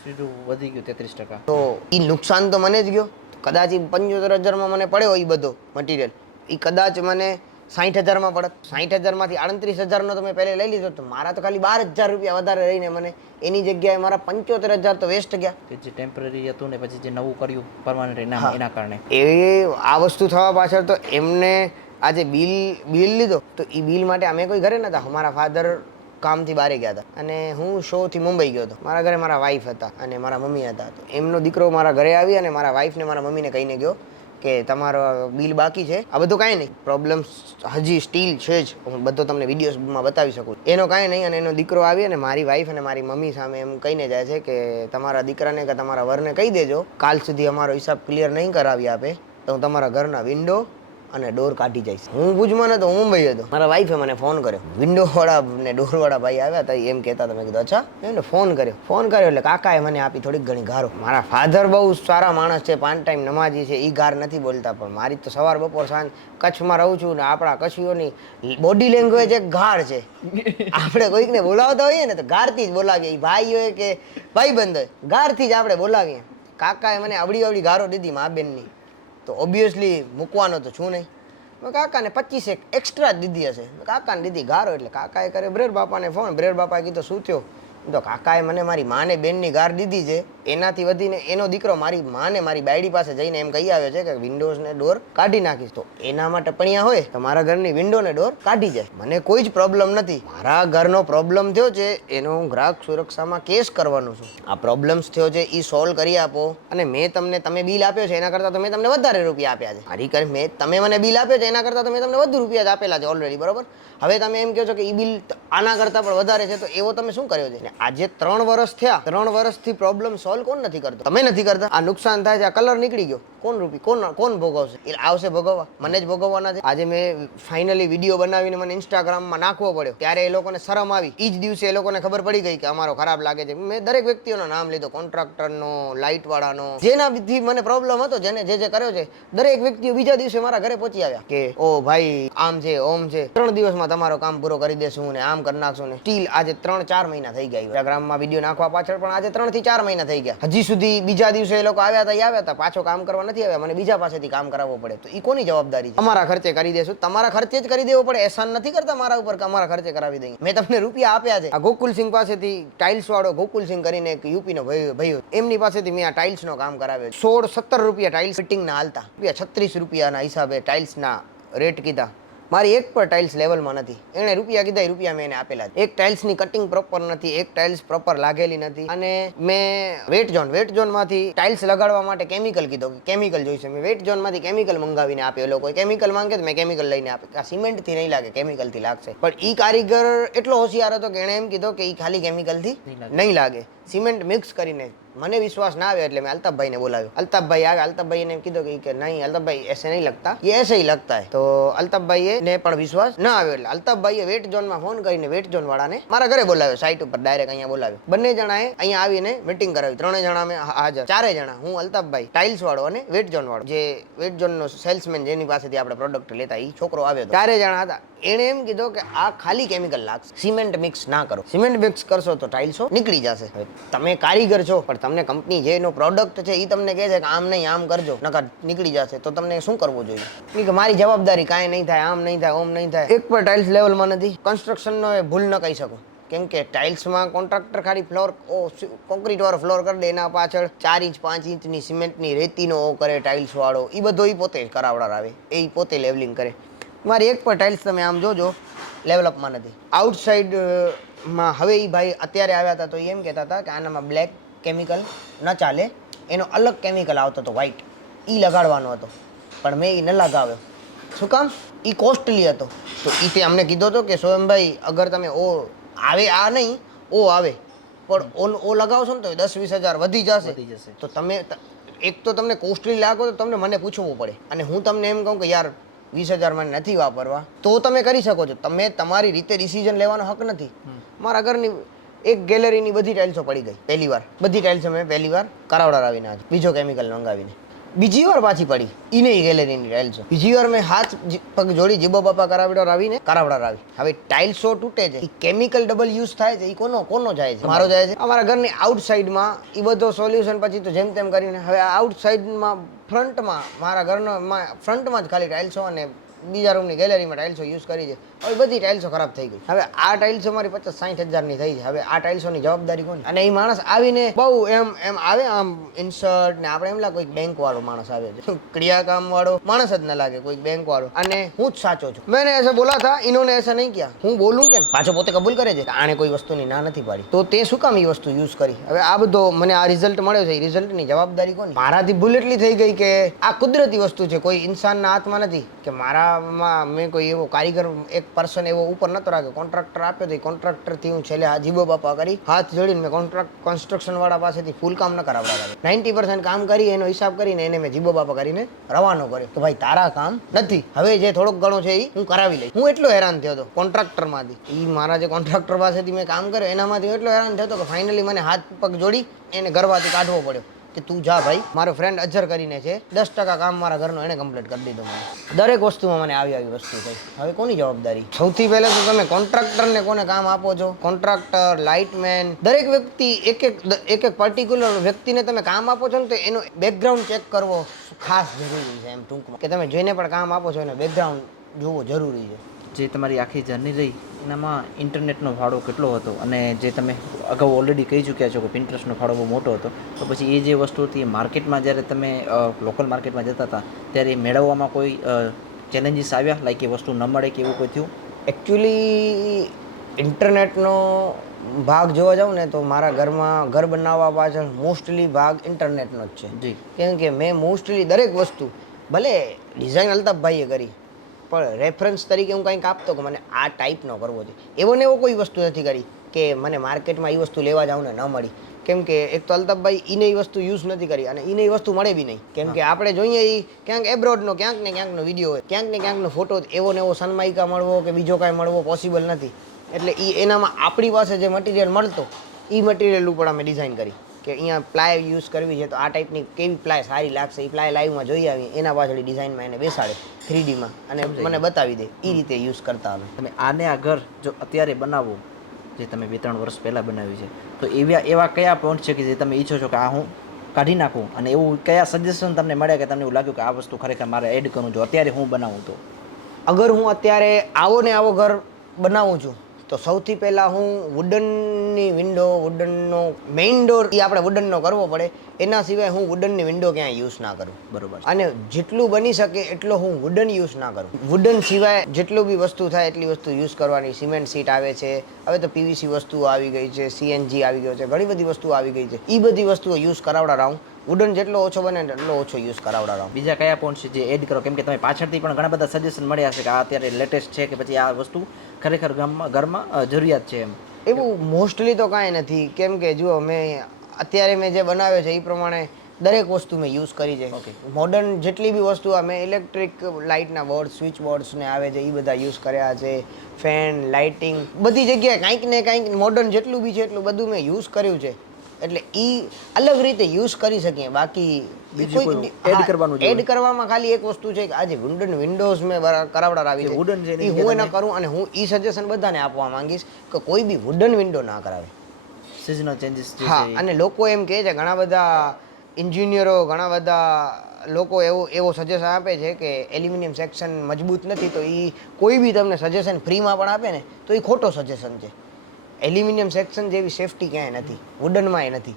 સીધું વધી ગયું 33%. તો એ નુકસાન તો મને જ ગયો. કદાચ એ 75,000માં મને પડ્યો એ બધો મટીરિયલ, એ કદાચ મને 60,000માં પડત. 60,000માંથી 38,000નો તો મેં પહેલે લઈ લીધો, તો મારા તો ખાલી 12,000 રૂપિયા વધારે રહીને મને એની જગ્યાએ મારા 75,000 તો વેસ્ટ ગયા. કે જે ટેમ્પરરી હતું ને પછી જે નવું કર્યું પરમાનન્ટ એના કારણે આ વસ્તુ થવા પાછળ તો એમને આજે બિલ લીધો, તો એ બિલ માટે અમે કોઈ ઘરે નતા. મારા ફાધર કામથી બહાર ગયા હતા અને હું શોથી મુંબઈ ગયો હતો. મારા ઘરે મારા વાઈફ હતા અને મારા મમ્મી હતા. તો એમનો દીકરો મારા ઘરે આવી અને મારા વાઈફને મારા મમ્મીને કહીને ગયો કે તમારો બિલ બાકી છે. આ બધું કાંઈ નહીં, પ્રોબ્લેમ્સ હજી સ્ટીલ છે જ, હું બધો તમને વિડીયોઝમાં બતાવી શકું, એનો કાંઈ નહીં. અને એનો દીકરો આવી અને મારી વાઈફ અને મારી મમ્મી સામે એમ કહીને જાય છે કે તમારા દીકરાને કે તમારા વરને કહી દેજો કાલ સુધી અમારો હિસાબ ક્લિયર નહીં કરાવી આપે તો હું તમારા ઘરના વિન્ડો અને ડોર કાઢી જઈશ. હું ભુજમાં નતો, હું મુંબઈ હતો. મારા વાઈફે મને ફોન કર્યો, વિન્ડો વાળા ને ડોર વાળા ભાઈ આવ્યા હતા એમ કહેતા. તમે કીધું અચ્છા. એમને ફોન કર્યો એટલે કાકાએ મને આપી થોડીક ઘણી ગારો. મારા ફાધર બહુ સારા માણસ છે, 5 ટાઈમ નમાજી છે, એ ગાર નથી બોલતા. પણ મારી તો સવાર બપોર સાંજ કચ્છમાં રહું છું ને આપણા કચ્છીઓની બોડી લેંગ્વેજ એક ગાર છે. આપણે કોઈકને બોલાવતા હોઈએ ને તો ગારથી જ બોલાવીએ, ભાઈ હોય કે ભાઈબંધ હોય, ગારથી જ આપણે બોલાવીએ. કાકાએ મને આવડી ગારો દીધી મા બેનની, તો ઓબ્વિયસલી મૂકવાનો તો છું નહીં. મેં કાકાને 25 એક્સ્ટ્રા જ દીધી હશે. કાકાને દીધી ગારો એટલે કાકાએ કરે બ્રેર બાપાને ફોન. બ્રેર બાપાએ કીધું શું થયો? તો કાકાએ મને મારી માને બેનની ગાર દીધી છે, એનાથી વધીને એનો દીકરો મારી માને મારી બાયડી પાસે જઈને એમ કહી આવ્યો છે કે વિન્ડોઝ ને ડોર કાઢી નાખીશ. તો એનામાં ટપણિયા હોય તો મારા ઘરની વિન્ડો ને ડોર કાઢી જાય, મને કોઈ જ પ્રોબ્લેમ નથી. મારા ઘરનો પ્રોબ્લેમ થયો છે એનો હું ગ્રાહક સુરક્ષામાં કેસ કરવાનો છું. આ પ્રોબ્લેમ્સ થયો છે એ સોલ્વ કરી આપો. અને તમે બિલ આપ્યો છે એના કરતાં તો મેં તમને વધારે રૂપિયા આપ્યા છે. મારી કરી તમે મને બિલ આપ્યો છે એના કરતાં તો મેં તમને વધુ રૂપિયા જ આપેલા છે ઓલરેડી, બરોબર. હવે તમે એમ કહો છો કે એ બિલ આના કરતાં પણ વધારે છે, તો એવો તમે શું કર્યો છે? આજે 3 વર્ષ થયા, 3 વર્ષથી પ્રોબ્લેમ સોલ્વ કોણ નથી કરતો? તમે નથી કરતા. આ નુકસાન થાય છે, આ કલર નીકળી ગયો, કોણ ભોગવશે? એ આવશે ભોગવવા, મને જ ભોગવવાના છે. આજે મેં ફાઇનલી વિડીયો બનાવીને મને ઇન્સ્ટાગ્રામમાં નાખવો પડ્યો, ત્યારે એ લોકોને શરમ આવી. એ જ દિવસે એ લોકોને ખબર પડી ગઈ કે અમારો ખરાબ લાગે છે. મેં દરેક વ્યક્તિઓનો નામ લીધો, કોન્ટ્રાક્ટરનો, લાઇટ વાળાનો, જેનાથી મને પ્રોબ્લેમ હતો, જેને જે કર્યો છે, દરેક વ્યક્તિઓ બીજા દિવસે મારા ઘરે પહોંચી આવ્યા કે ઓ ભાઈ આમ છે ઓમ છે, 3 દિવસમાં તમારો કામ પૂરો કરી દેશું ને આમ કરી નાખશું ને. સ્ટીલ આજે 3-4 મહિના થઈ ગયા ઇન્સ્ટાગ્રામમાં વિડીયો નાખવા પાછળ, પણ આજે 3 થી 4 મહિના થઈ ગયા. હજી સુધી બીજા દિવસે એ લોકો આવ્યા હતા, પાછો કામ કરવા નથી આવ્યા. મને બીજા પાસેથી કામ કરાવવો પડે, તો એ કોની જવાબદારી છે? અમારા ખર્ચે કરી દેશું. તમારા ખર્ચે જ કરી દેવો પડે, એહસાન નથી કરતા મારા ઉપર કે અમારા ખર્ચે કરાવી દઈએ. મેં તમને રૂપિયા આપ્યા છે. આ ગોકુલસિંહ પાસેથી ટાઇલ્સ વાળો ગોકુલસિંહ કરીને એક યુપીનો ભાઈ, એમની પાસેથી મેં આ ટાઇલ્સ નો કામ કરાવ્યો. 16-17 રૂપિયા ટાઇલ્સ ફિટિંગ ના હાલતા, 36 રૂપિયાના હિસાબે ટાઇલ્સ ના રેટ કીધા. મારી એક પર ટાઇલ્સ લેવલમાં નથી. એણે રૂપિયા કીધા, રૂપિયા મેં એને આપેલા. એક ટાઇલ્સની કટિંગ પ્રોપર નથી, એક ટાઇલ્સ પ્રોપર લાગેલી નથી. અને મેં વેટ ઝોનમાંથી ટાઇલ્સ લગાડવા માટે કેમિકલ કીધો કે કેમિકલ જોઈશે. મેં વેટ ઝોનમાંથી કેમિકલ મંગાવીને આપ્યો. એ લોકો કેમિકલ માંગે તો મેં કેમિકલ લઈને આપ્યું. આ સિમેન્ટથી નહીં લાગે, કેમિકલથી લાગશે. પણ એ કારીગર એટલો હોશિયાર હતો કે એણે એમ કીધો કે એ ખાલી કેમિકલથી નહીં લાગે, સિમેન્ટ મિક્સ કરીને. મને વિશ્વાસ ના આવ્યો એટલે મેં અલ્તાફભાઈને બોલાવ્યો. અલ્તાફભાઈ આવ્યા. અલ્તાફભાઈને એમ કીધું કે નહીં અલ્તાફભાઈ એસે નહીં લગતા, એ એસે ही लगता है. તો અલ્તાફભાઈએ ને પણ વિશ્વાસ ના આવ્યો એટલે અલ્તાફભાઈએ વેટ ઝોનમાં ફોન કરીને વેટ ઝોન વાળાને મારા ઘરે બોલાવ્યો, સાઇટ ઉપર ડાયરેક્ટ અહીંયા બોલાવ્યો. બંને જણાએ અહીંયા આવીને મીટિંગ કરાવી. 3 જણા મેં હાજર, 4 જણા, હું અલ્તાફભાઈ ટાઇલ્સ વાળો અને વેટ ઝોન વાળો, જે વેટ ઝોનનો સેલ્સમેન જેની પાસેથી આપણે પ્રોડક્ટ લેતા એ છોકરો આવ્યો હતો. 4 જણા હતા. એણે એમ કીધું કે આ ખાલી કેમિકલ લાગશે, સિમેન્ટ મિક્સ ના કરો. સિમેન્ટ મિક્સ કરશો તો ટાઇલ્સો નીકળી જશે. હવે તમે કારીગર છો પણ તમને કંપની જેનો પ્રોડક્ટ છે એ તમને કહે છે કે આમ નહીં આમ કરજો નકર નીકળી જશે, તો તમને શું કરવું જોઈએ? કે મારી જવાબદારી કાંઈ નહીં થાય, આમ નહીં થાય, ઓમ નહીં થાય. એક પણ ટાઇલ્સ લેવલમાં નથી. કન્સ્ટ્રક્શનનો એ ભૂલ ન કહી શકું, કેમ કે ટાઇલ્સમાં કોન્ટ્રાક્ટર ખાલી ફ્લોર કોન્ક્રીટ વાળો ફ્લોર કરી દે, એના પાછળ 4 ઇંચ 5 ઇંચની સિમેન્ટની રેતીનો કરે ટાઇલ્સ વાળો, એ બધો એ પોતે કરાવડાર આવે, એ પોતે લેવલિંગ કરે. મારી એક પણ ટાઇલ્સ તમે આમ જોજો લેવલઅપમાં નથી. આઉટસાઇડમાં હવે એ ભાઈ અત્યારે આવ્યા હતા તો એમ કહેતા હતા કે આનામાં બ્લેક કેમિકલ ન ચાલે, એનો અલગ કેમિકલ આવતો હતો વ્હાઇટ, એ લગાડવાનો હતો, પણ મેં એ ન લગાવ્યો. શું કામ? એ કોસ્ટલી હતો. તો એ તે અમને કીધો હતો કે સોયમભાઈ અગર તમે ઓ આવે, આ નહીં ઓ આવે, પણ ઓ લગાવશો ને તો 10-20 હજાર વધી જશે. તો તમે એક તો તમને કોસ્ટલી લાગો તો તમને મને પૂછવું પડે, અને હું તમને એમ કહું કે યાર 20,000 મને નથી વાપરવા, તો તમે કરી શકો છો. તમે તમારી રીતે ડિસિઝન લેવાનો હક નથી. મારા ઘરની એક ગેલેરીની બધી ટાઇલ્સો પડી ગઈ પહેલી વાર, બધી ટાઇલ્સો મેં પહેલી વાર કરાવડાર આવીને આજે બીજો કેમિકલ મંગાવીને, બીજી વાર પાછી પડી ઈ નહીં ગેલેરીની ટાઇલ્સો. બીજી વાર મેં હાથ પગ જોડી જીબો બાપા કરાવડાર આવીને કરાવડાર આવી. હવે ટાઇલ્સો તૂટે છે, એ કેમિકલ ડબલ યુઝ થાય છે, એ કોનો જાય છે? મારો જાય છે. અમારા ઘરની આઉટસાઇડમાં એ બધો સોલ્યુશન પછી તો જેમ તેમ કરીને હવે આઉટસાઇડમાં ફ્રન્ટમાં મારા ઘરનો ફ્રન્ટમાં જ ખાલી ટાઇલ્સો અને બીજા રૂમની ગેલેરીમાં ટાઇલ્સો યુઝ કરી છે. હવે બધી ટાઇલ્સો ખરાબ થઈ ગઈ. હવે આ ટાઇલ્સો મારી 50-60 હજારની થઈ છે. હવે આ ટાઇલ્સોની જવાબદારી કોની? અને એ માણસ આવીને બહુ એમ આવે, આમ ઇન્સર્ટ ને આપણે એમ લાગે કોઈક બેંક વાળો માણસ આવે છે, ક્રિયા કામ વાળો માણસ જ ન લાગે, કોઈક બેંક વાળો. અને હું જ સાચો છું. મેં એસે બોલા થા, ઇન્હોને એસા નહીં કિયા. હું બોલું કેમ? પાછો પોતે કબૂલ કરે છે કે આણે કોઈ વસ્તુની ના નથી પાડી, તો તે શું કામ એ વસ્તુ યુઝ કરી? હવે આ બધો મને આ રિઝલ્ટ મળ્યો છે, એ રિઝલ્ટની જવાબદારી કોની? મારાથી ભૂલ એટલી થઈ ગઈ કે આ કુદરતી વસ્તુ છે, કોઈ ઇન્સાનના હાથમાં નથી કે મારામાં મેં કોઈ એવો કારીગર એક પર્સન એવો ઉપર નતો રાખ્યો. કોન્ટ્રાક્ટર આપ્યો તો એ કોન્ટ્રાક્ટરથી હું છેલ્લે જીબો બાપા કરી હાથ જોડીને મેં કન્સ્ટ્રક્શન વાળા પાસેથી ફૂલ કામ ન કરાવડાવ્યા. 90% કામ કરી એનો હિસાબ કરીને એને મેં જીબો બાપા કરીને રવાનો કર્યો કે ભાઈ તારા કામ નથી, હવે જે થોડોક ઘણો છે એ હું કરાવી લઈશ. હું એટલો હેરાન થયો હતો કોન્ટ્રાક્ટરમાંથી, એ મારા જે કોન્ટ્રાક્ટર પાસેથી મેં કામ કર્યો એનામાંથી એટલો હેરાન થયો હતો કે ફાઇનલી મને હાથ પગ જોડી એને ઘરવાથી કાઢવો પડ્યો કે તું જા ભાઈ. મારો ફ્રેન્ડ અજર કરીને છે, 10% કામ મારા ઘરનો એને કમ્પ્લીટ કરી દીધો. મને દરેક વસ્તુમાં મને આવી વસ્તુ થઈ. હવે કોની જવાબદારી? સૌથી પહેલા તો તમે કોન્ટ્રાક્ટરને કોને કામ આપો છો? કોન્ટ્રાક્ટર, લાઇટમેન, દરેક વ્યક્તિ એક પર્ટિક્યુલર વ્યક્તિને તમે કામ આપો છો ને તો એનો બેકગ્રાઉન્ડ ચેક કરવો ખાસ જરૂરી છે. એમ ટૂંકમાં કે તમે જેને પણ કામ આપો છો એનો બેકગ્રાઉન્ડ જોવો જરૂરી છે. જે તમારી આખી જર્ની રહી એનામાં ઇન્ટરનેટનો ફાળો કેટલો હતો? અને જે તમે અગાઉ ઓલરેડી કહી ચૂક્યા છો કે પિન્ટરેસ્ટનો ફાળો બહુ મોટો હતો, તો પછી એ જે વસ્તુ હતી માર્કેટમાં જ્યારે તમે લોકલ માર્કેટમાં જતા હતા ત્યારે મેળવવામાં કોઈ ચેલેન્જીસ આવ્યા, લાઈક એ વસ્તુ ન મળે કે એવું કોઈ થયું? એકચ્યુઅલી ઇન્ટરનેટનો ભાગ જોવા જાઉં ને તો મારા ઘરમાં ઘર બનાવવા પાછળ મોસ્ટલી ભાગ ઇન્ટરનેટનો જ છે. જી. કેમ કે મેં મોસ્ટલી દરેક વસ્તુ ભલે ડિઝાઇન અલ્તાફભાઈએ કરી પણ રેફરન્સ તરીકે હું કંઈક આપતો કે મને આ ટાઈપનો કરવો છે. એવો ને એવો કોઈ વસ્તુ નથી કરી કે મને માર્કેટમાં એ વસ્તુ લેવા જાઉં ને ન મળી. કેમ કે એક તો અલ્તાફભાઈ એને એ વસ્તુ યુઝ નથી કરી અને એને એ વસ્તુ મળે બી નહીં. કેમ કે આપણે જોઈએ એ ક્યાંક એબ્રોડનો ક્યાંક ને ક્યાંકનો વિડીયો હોય, ક્યાંક ને ક્યાંકનો ફોટો, એવો ને એવો સનમાઇકા મળવો કે બીજો કાંઈ મળવો પોસિબલ નથી. એટલે એ એનામાં આપણી પાસે જે મટીરિયલ મળતો એ મટીરિયલ ઉપર અમે ડિઝાઇન કરી કે અહીંયા પ્લાય યુઝ કરવી છે તો આ ટાઈપની કેવી પ્લાય સારી લાગશે, એ પ્લાય લાઈવમાં જોઈ આવી, એના પાછળ ડિઝાઇનમાં એને બેસાડે 3Dમાં અને મને બતાવી દે. એ રીતે યુઝ કરતા અમે. તમે આને આ ઘર જો અત્યારે બનાવો, જે તમે 2-3 વર્ષ પહેલાં બનાવ્યું છે, તો એવા કયા પોઈન્ટ છે કે જે તમે ઈચ્છો છો કે આ હું કાઢી નાખું, અને એવું કયા સજેશન તમને મળ્યા કે તમને એવું લાગ્યું કે આ વસ્તુ ખરેખર મારે એડ કરવું જો અત્યારે હું બનાવું તો? અગર હું અત્યારે આવો ને આવો ઘર બનાવું છું તો સૌથી પહેલાં હું વુડનની વિન્ડો, વુડનનો મેઇન ડોર એ આપણે વુડનનો કરવો પડે. એના સિવાય હું વુડનની વિન્ડો ક્યાંય યુઝ ના કરું. બરોબર. અને જેટલું બની શકે એટલો હું વુડન યુઝ ના કરું. વુડન સિવાય જેટલું બી વસ્તુ થાય એટલી વસ્તુ યુઝ કરવાની. સિમેન્ટ સીટ આવે છે, હવે તો પીવીસી વસ્તુઓ આવી ગઈ છે, CNG આવી ગયો છે, ઘણી બધી વસ્તુઓ આવી ગઈ છે. એ બધી વસ્તુઓ યુઝ કરાવડા રહું. વુડન જેટલો ઓછો બને એટલો ઓછો યુઝ કરાવડા રહું. બીજા કયા પોઈન્ટ છે જે એડ કરો? કેમ કે તમે પાછળથી પણ ઘણા બધા સજેશન મળ્યા છે કે આ અત્યારે લેટેસ્ટ છે કે પછી આ વસ્તુ ખરેખર ઘરમાં જરૂરિયાત છે એમ? એવું મોસ્ટલી તો કાંઈ નથી. કેમ કે જુઓ મેં અત્યારે મેં જે બનાવ્યો છે એ પ્રમાણે દરેક વસ્તુ મેં યુઝ કરી છે. મોડર્ન જેટલી બી વસ્તુ મેં ઇલેક્ટ્રિક લાઇટના બોર્ડ, સ્વિચ બોર્ડ્સ ને આવે છે એ બધા યુઝ કર્યા છે. ફેન, લાઇટિંગ, બધી જગ્યાએ કાંઈક ને કાંઈક મોડર્ન જેટલું બી છે એટલું બધું મેં યુઝ કર્યું છે. એટલે એ અલગ રીતે યુઝ કરી શકીએ. બાકી બીજું કોઈ add કરવાનું જોઈએ. એડ કરવામાં ખાલી એક વસ્તુ છે કે આજે વિન્ડોઝ મેં કરાવડા આવી છે wooden છે એની ઈ હું એ ન કરું, અને હું ઈ સજેશન બધાને આપવા માંગીશ કે કોઈ બી વુડન વિન્ડો ના કરાવે. સિઝનલ ચેન્જીસ જે હા, છે અને લોકો એમ કહે છે, ઘણા બધા એન્જિનિયરો, ઘણા બધા લોકો એવો સજેશન આપે છે કે એલ્યુમિનિયમ સેક્શન મજબૂત નથી, તો એ કોઈ બી તમને સજેશન ફ્રીમાં પણ આપે ને તો એ ખોટો સજેશન છે. એલ્યુમિનિયમ સેક્શન જેવી સેફટી ક્યાંય નથી, વુડનમાં નથી.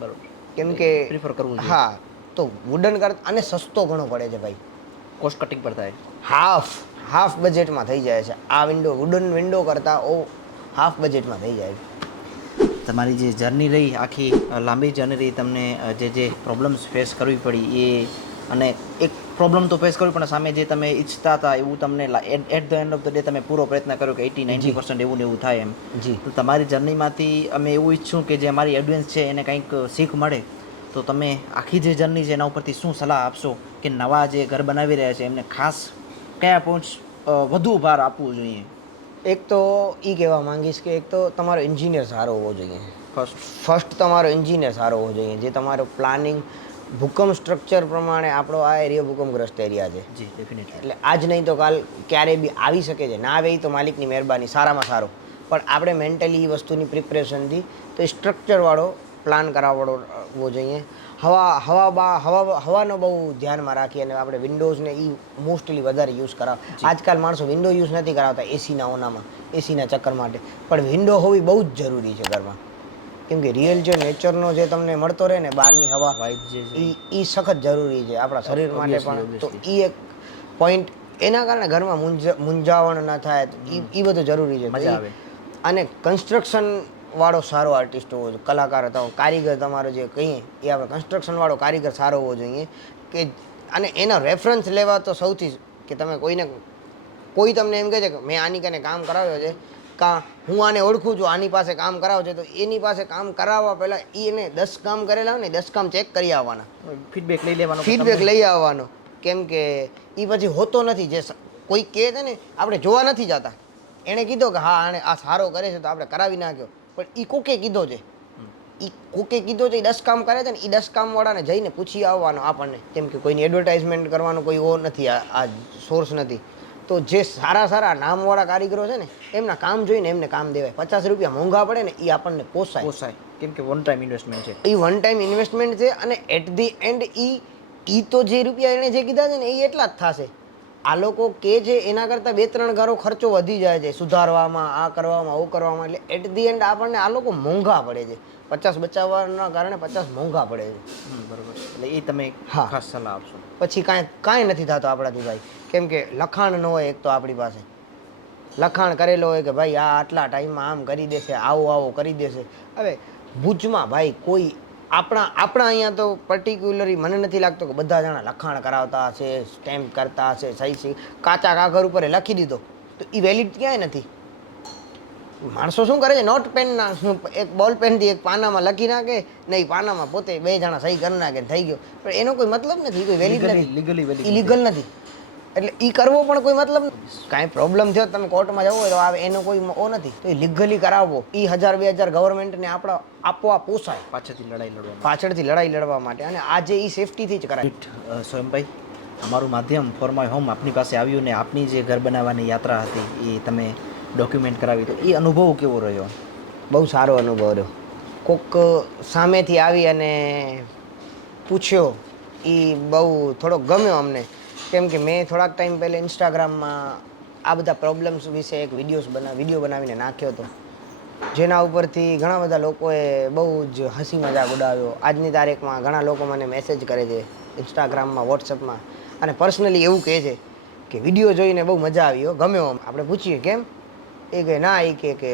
બરોબર, કેમ કે પ્રિફર કરવું જોઈએ. હા, તો વુડન કરતા અને સસ્તો ઘણો પડે છે ભાઈ. કોસ્ટ કટિંગ પર થાય. હાફ બજેટમાં થઈ જાય છે આ વિન્ડો. વુડન વિન્ડો કરતાં હાફ બજેટમાં થઈ જાય છે. તમારી જે જર્ની રહી આખી લાંબી જર્ની રહી, તમને જે પ્રોબ્લેમ્સ ફેસ કરવી પડી એ, અને એક પ્રોબ્લેમ તો ફેસ કરવી પણ સામે જે તમે ઈચ્છતા હતા એવું તમને at the end of the day તમે પૂરો પ્રયત્ન કર્યો કે 80-90% એવું ને એવું થાય એમ. જી. તો તમારી જર્નીમાંથી અમે એવું ઈચ્છું કે જે અમારી ઓડિયન્સ છે એને કંઈક શીખ મળે, તો તમે આખી જે જર્ની છે એના ઉપરથી શું સલાહ આપશો કે નવા જે ઘર બનાવી રહ્યા છે એમને ખાસ કયા પોઈન્ટ્સ વધુ ભાર આપવું જોઈએ? એક તો એ કહેવા માંગીશ કે એક તો તમારો એન્જિનિયર સારો હોવો જોઈએ. ફર્સ્ટ તમારો એન્જિનિયર સારો હોવો જોઈએ, જે તમારો પ્લાનિંગ ભૂકંપ સ્ટ્રક્ચર પ્રમાણે આપણો આ એરિયા ભૂકંપગ્રસ્ત એરિયા છે. જી, ડેફિનેટલી. એટલે આજ નહીં તો કાલ ક્યારેય બી આવી શકે છે. ના આવે ઈ તો માલિકની મહેરબાની, સારામાં સારો. પણ આપણે મેન્ટલી એ વસ્તુની પ્રિપરેશનથી તો એ સ્ટ્રક્ચરવાળો પ્લાન કરાવવો જોઈએ. હવાનો બહુ ધ્યાનમાં રાખી અને આપણે વિન્ડોઝને એ મોસ્ટલી વધારે યુઝ કરાવ. આજકાલ માણસો વિન્ડો યુઝ નથી કરાવતા એસીના ઓનામાં, એસીના ચક્કર માટે. પણ વિન્ડો હોવી બહુ જ જરૂરી છે ઘરમાં. કેમ કે રિયલ જે નેચરનો જે તમને મળતો રહે ને બહારની હવા, વાઇબ જે છે એ સખત જરૂરી છે આપણા શરીર માટે પણ. તો એ એક પોઈન્ટ, એના કારણે ઘરમાં મૂંઝાવણ ન થાય, એ બધું જરૂરી છે. મજા આવે. અને કન્સ્ટ્રક્શન વાળો સારો આર્ટિસ્ટ હોવો જોઈએ, કલાકાર હતો, કારીગર તમારો જે કહીએ એ આપણે કન્સ્ટ્રક્શન વાળો કારીગર સારો હોવો જોઈએ. કે અને એનો રેફરન્સ લેવા તો સૌથી, કે તમે કોઈ તમને એમ કહે છે કે મેં આની કને કામ કરાવ્યો છે, કાં હું આને ઓળખું છું, આની પાસે કામ કરાવો છે, તો એની પાસે કામ કરાવવા પહેલાં એને 10 કામ કરેલા હોય ને 10 કામ ચેક કરી આવવાના, ફીડબેક લઈ લેવાનો. ફીડબેક લઈ આવવાનો. કેમ કે એ પછી હોતો નથી. જે કોઈ કહે છે ને, આપણે જોવા નથી જતા. એણે કીધો કે હા આને આ સારો કરે છે તો આપણે કરાવી નાખ્યો, પણ એ કોકે કીધો છે, એ 10 કામ કરે છે ને, એ 10 કામવાળાને જઈને પૂછી આવવાનો આપણને. કેમ કે કોઈની એડવર્ટાઇઝમેન્ટ કરવાનો કોઈ નથી, આ સોર્સ નથી. તો જે સારા નામવાળા કારીગરો છે ને, એમના કામ જોઈને એમને કામ દેવાય. 50 રૂપિયા મોંઘા પડે ને, એ આપણને પોસાય. કેમ કે વન ટાઈમ ઇન્વેસ્ટમેન્ટ છે. એ વન ટાઈમ ઇન્વેસ્ટમેન્ટ છે, અને એટ ધી એન્ડ ઈ તો જે રૂપિયા એણે જે કીધા છે ને એ એટલા જ થશે. આ લોકો કે છે એના કરતાં 2-3 ગણો ખર્ચો વધી જાય છે સુધારવામાં, આ કરવામાં, ઓ કરવામાં. એટલે એટ ધી એન્ડ આપણને આ લોકો મોંઘા પડે છે. 50 બચાવવાના કારણે 50 મોંઘા પડે છે. બરોબર. એટલે એ તમે ખાસ સલાહ આપશો. પછી કાંઈ નથી થતું આપણાથી ભાઈ. કેમ કે લખાણ ન હોય. એક તો આપણી પાસે લખાણ કરેલો હોય કે ભાઈ આ આટલા ટાઈમમાં આમ કરી દેશે, આવો કરી દેશે. હવે ભુજમાં ભાઈ કોઈ આપણા અહીંયા તો પર્ટિક્યુલરલી મને નથી લાગતો કે બધા જણા લખાણ કરાવતા હશે, સ્ટેમ્પ કરતા હશે, સહી કાચા કાગળ ઉપર લખી દીધો તો એ વેલિડ ક્યાંય નથી. માણસો શું કરે છે, નોટ પેનના એક બોલ પેનથી એક પાનામાં લખી નાખે ને, એ પાનામાં પોતે 2 જણા સહી કરી નાખે, થઈ ગયો. પણ એનો કોઈ મતલબ નથી, કોઈ વેલિડ નથી, ઇલીગલ નથી. એટલે એ કરવો પણ કોઈ મતલબ નથી. કાંઈ પ્રોબ્લેમ થયો તમે કોર્ટમાં જવો હોય તો એનો કોઈ નથી, તો એ લીગલી કરાવવો. એ 1000-2000 ગવર્મેન્ટને આપવા પોસાય પાછળથી લડાઈ લડવા માટે. અને આજે એ સેફટીથી જ કરાય. સોયમભાઈ, અમારું માધ્યમ ફોર માય હોમ આપની પાસે આવ્યું ને આપની જે ઘર બનાવવાની યાત્રા હતી એ તમે ડોક્યુમેન્ટ કરાવી, તો એ અનુભવ કેવો રહ્યો? બહુ સારો અનુભવ રહ્યો. કોક સામેથી આવી અને પૂછ્યો, એ બહુ થોડો ગમ્યો અમને. કેમ કે મેં થોડાક ટાઈમ પહેલાં ઇન્સ્ટાગ્રામમાં આ બધા પ્રોબ્લેમ્સ વિશે એક વિડીયો બનાવીને નાખ્યો હતો, જેના ઉપરથી ઘણા બધા લોકોએ બહુ જ હસી મજાક ઉડાવ્યો. આજની તારીખમાં ઘણા લોકો મને મેસેજ કરે છે ઇન્સ્ટાગ્રામમાં, વોટ્સઅપમાં, અને પર્સનલી એવું કહે છે કે વિડીયો જોઈને બહુ મજા આવી, ગમ્યો. આપણે પૂછીએ કેમ, એ કહે ના, એ કે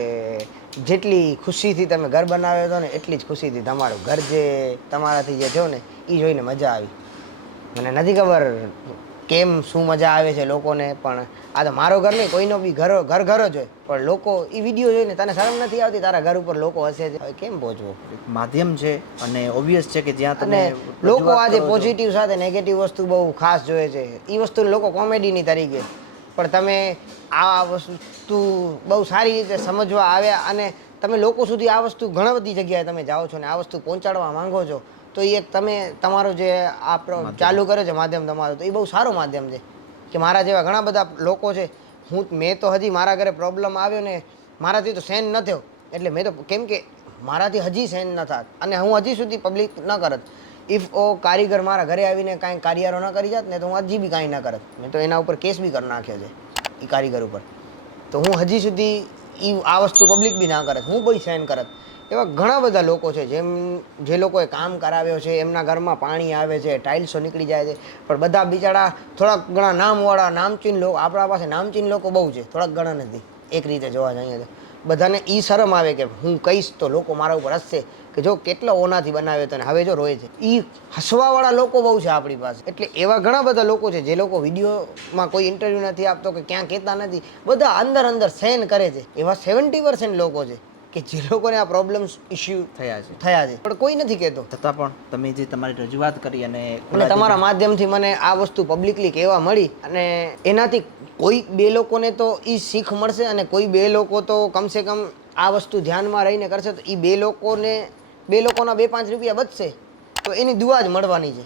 જેટલી ખુશીથી તમે ઘર બનાવ્યો હતો ને એટલી જ ખુશીથી તમારું ઘર જે તમારાથી જે થયો ને એ જોઈને મજા આવી. મને નથી ખબર કેમ શું મજા આવે છે લોકોને, પણ આ તો મારો ઘર નહીં, કોઈનો બી ઘર જ હોય, પણ લોકો એ વિડીયો જોઈને તને શરમ નથી આવતી તારા ઘર ઉપર લોકો હશે છે? કેમ પહોંચવું? માધ્યમ છે અને ઓબ્વિયસ છે કે જ્યાં તમે લોકો આજે પોઝિટિવ સાથે નેગેટિવ વસ્તુ બહુ ખાસ જોઈએ છે. એ વસ્તુ લોકો કોમેડીની તરીકે, પણ તમે આ વસ્તુ બહુ સારી રીતે સમજવા આવ્યા અને તમે લોકો સુધી આ વસ્તુ ઘણી બધી જગ્યાએ તમે જાઓ છો ને આ વસ્તુ પહોંચાડવા માંગો છો, તો એ એક તમે તમારો જે આ ચાલુ કર્યો છે માધ્યમ તમારું, તો એ બહુ સારું માધ્યમ છે કે મારા જેવા ઘણા બધા લોકો છે. મેં તો હજી મારા ઘરે પ્રોબ્લેમ આવ્યો ને મારાથી તો સહેન ન થયો, એટલે મેં તો કેમ કે મારાથી હજી સહેન ન થાત અને હું હજી સુધી પબ્લિક ન કરત. ઇફ ઓ કારીગર મારા ઘરે આવીને કાંઈ કારિયારો ન કરી જાત ને તો હું હજી બી કાંઈ ન કરત. મેં તો એના ઉપર કેસ બી કરી નાખ્યો છે એ કારીગર ઉપર. તો હું હજી સુધી આ વસ્તુ પબ્લિક બી ના કરત, હું બી સહેન કરત. એવા ઘણા બધા લોકો છે જે લોકોએ કામ કરાવ્યો છે, એમના ઘરમાં પાણી આવે છે, ટાઇલ્સો નીકળી જાય છે, પણ બધા બિચારા થોડાક ઘણા નામવાળા નામચીન લોકો, આપણા પાસે નામચીન લોકો બહુ છે, થોડાક ઘણા નથી. એક રીતે જોવા જઈએ તો બધાને એ શરમ આવે કે હું કહીશ તો લોકો મારા ઉપર હસશે કે જો કેટલો ઓનાથી બનાવ્યો હતો ને હવે જો રોય છે. એ હસવાવાળા લોકો બહુ છે આપણી પાસે. એટલે એવા ઘણા બધા લોકો છે જે લોકો વિડીયોમાં કોઈ ઇન્ટરવ્યૂ નથી આપતો કે ક્યાં કહેતા નથી, બધા અંદર અંદર સહેન કરે છે. એવા 70% લોકો છે કે જે લોકોને આ પ્રોબ્લેમ્સ ઇસ્યુ થયા છે પણ કોઈ નથી કહેતો. છતાં પણ તમે જે તમારી રજૂઆત કરી અને તમારા માધ્યમથી મને આ વસ્તુ પબ્લિકલી કહેવા મળી અને એનાથી કોઈ બે લોકોને તો એ શીખ મળશે અને કોઈ બે લોકો તો કમસે કમ આ વસ્તુ ધ્યાનમાં રહીને કરશે તો એ બે લોકોના 2-5 રૂપિયા બચશે તો એની દુઆ જ મળવાની છે.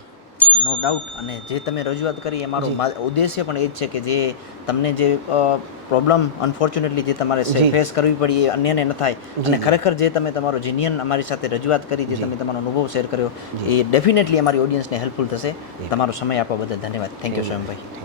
No doubt. અને જે તમે રજૂઆત કરી એ મારો ઉદ્દેશ્ય પણ એ જ છે કે જે તમને જે પ્રોબ્લેમ અનફોર્ચ્યુનેટલી જે તમારે ફેસ કરવી પડી એ અન્યને ન થાય. અને ખરેખર જે તમે તમારો જીનિયન અમારી સાથે રજૂઆત કરી, જે તમે તમારો અનુભવ શેર કર્યો, એ ડેફિનેટલી અમારી ઓડિયન્સને હેલ્પફુલ થશે. તમારો સમય આપવા બદલ ધન્યવાદ. Thank you Shyambhai.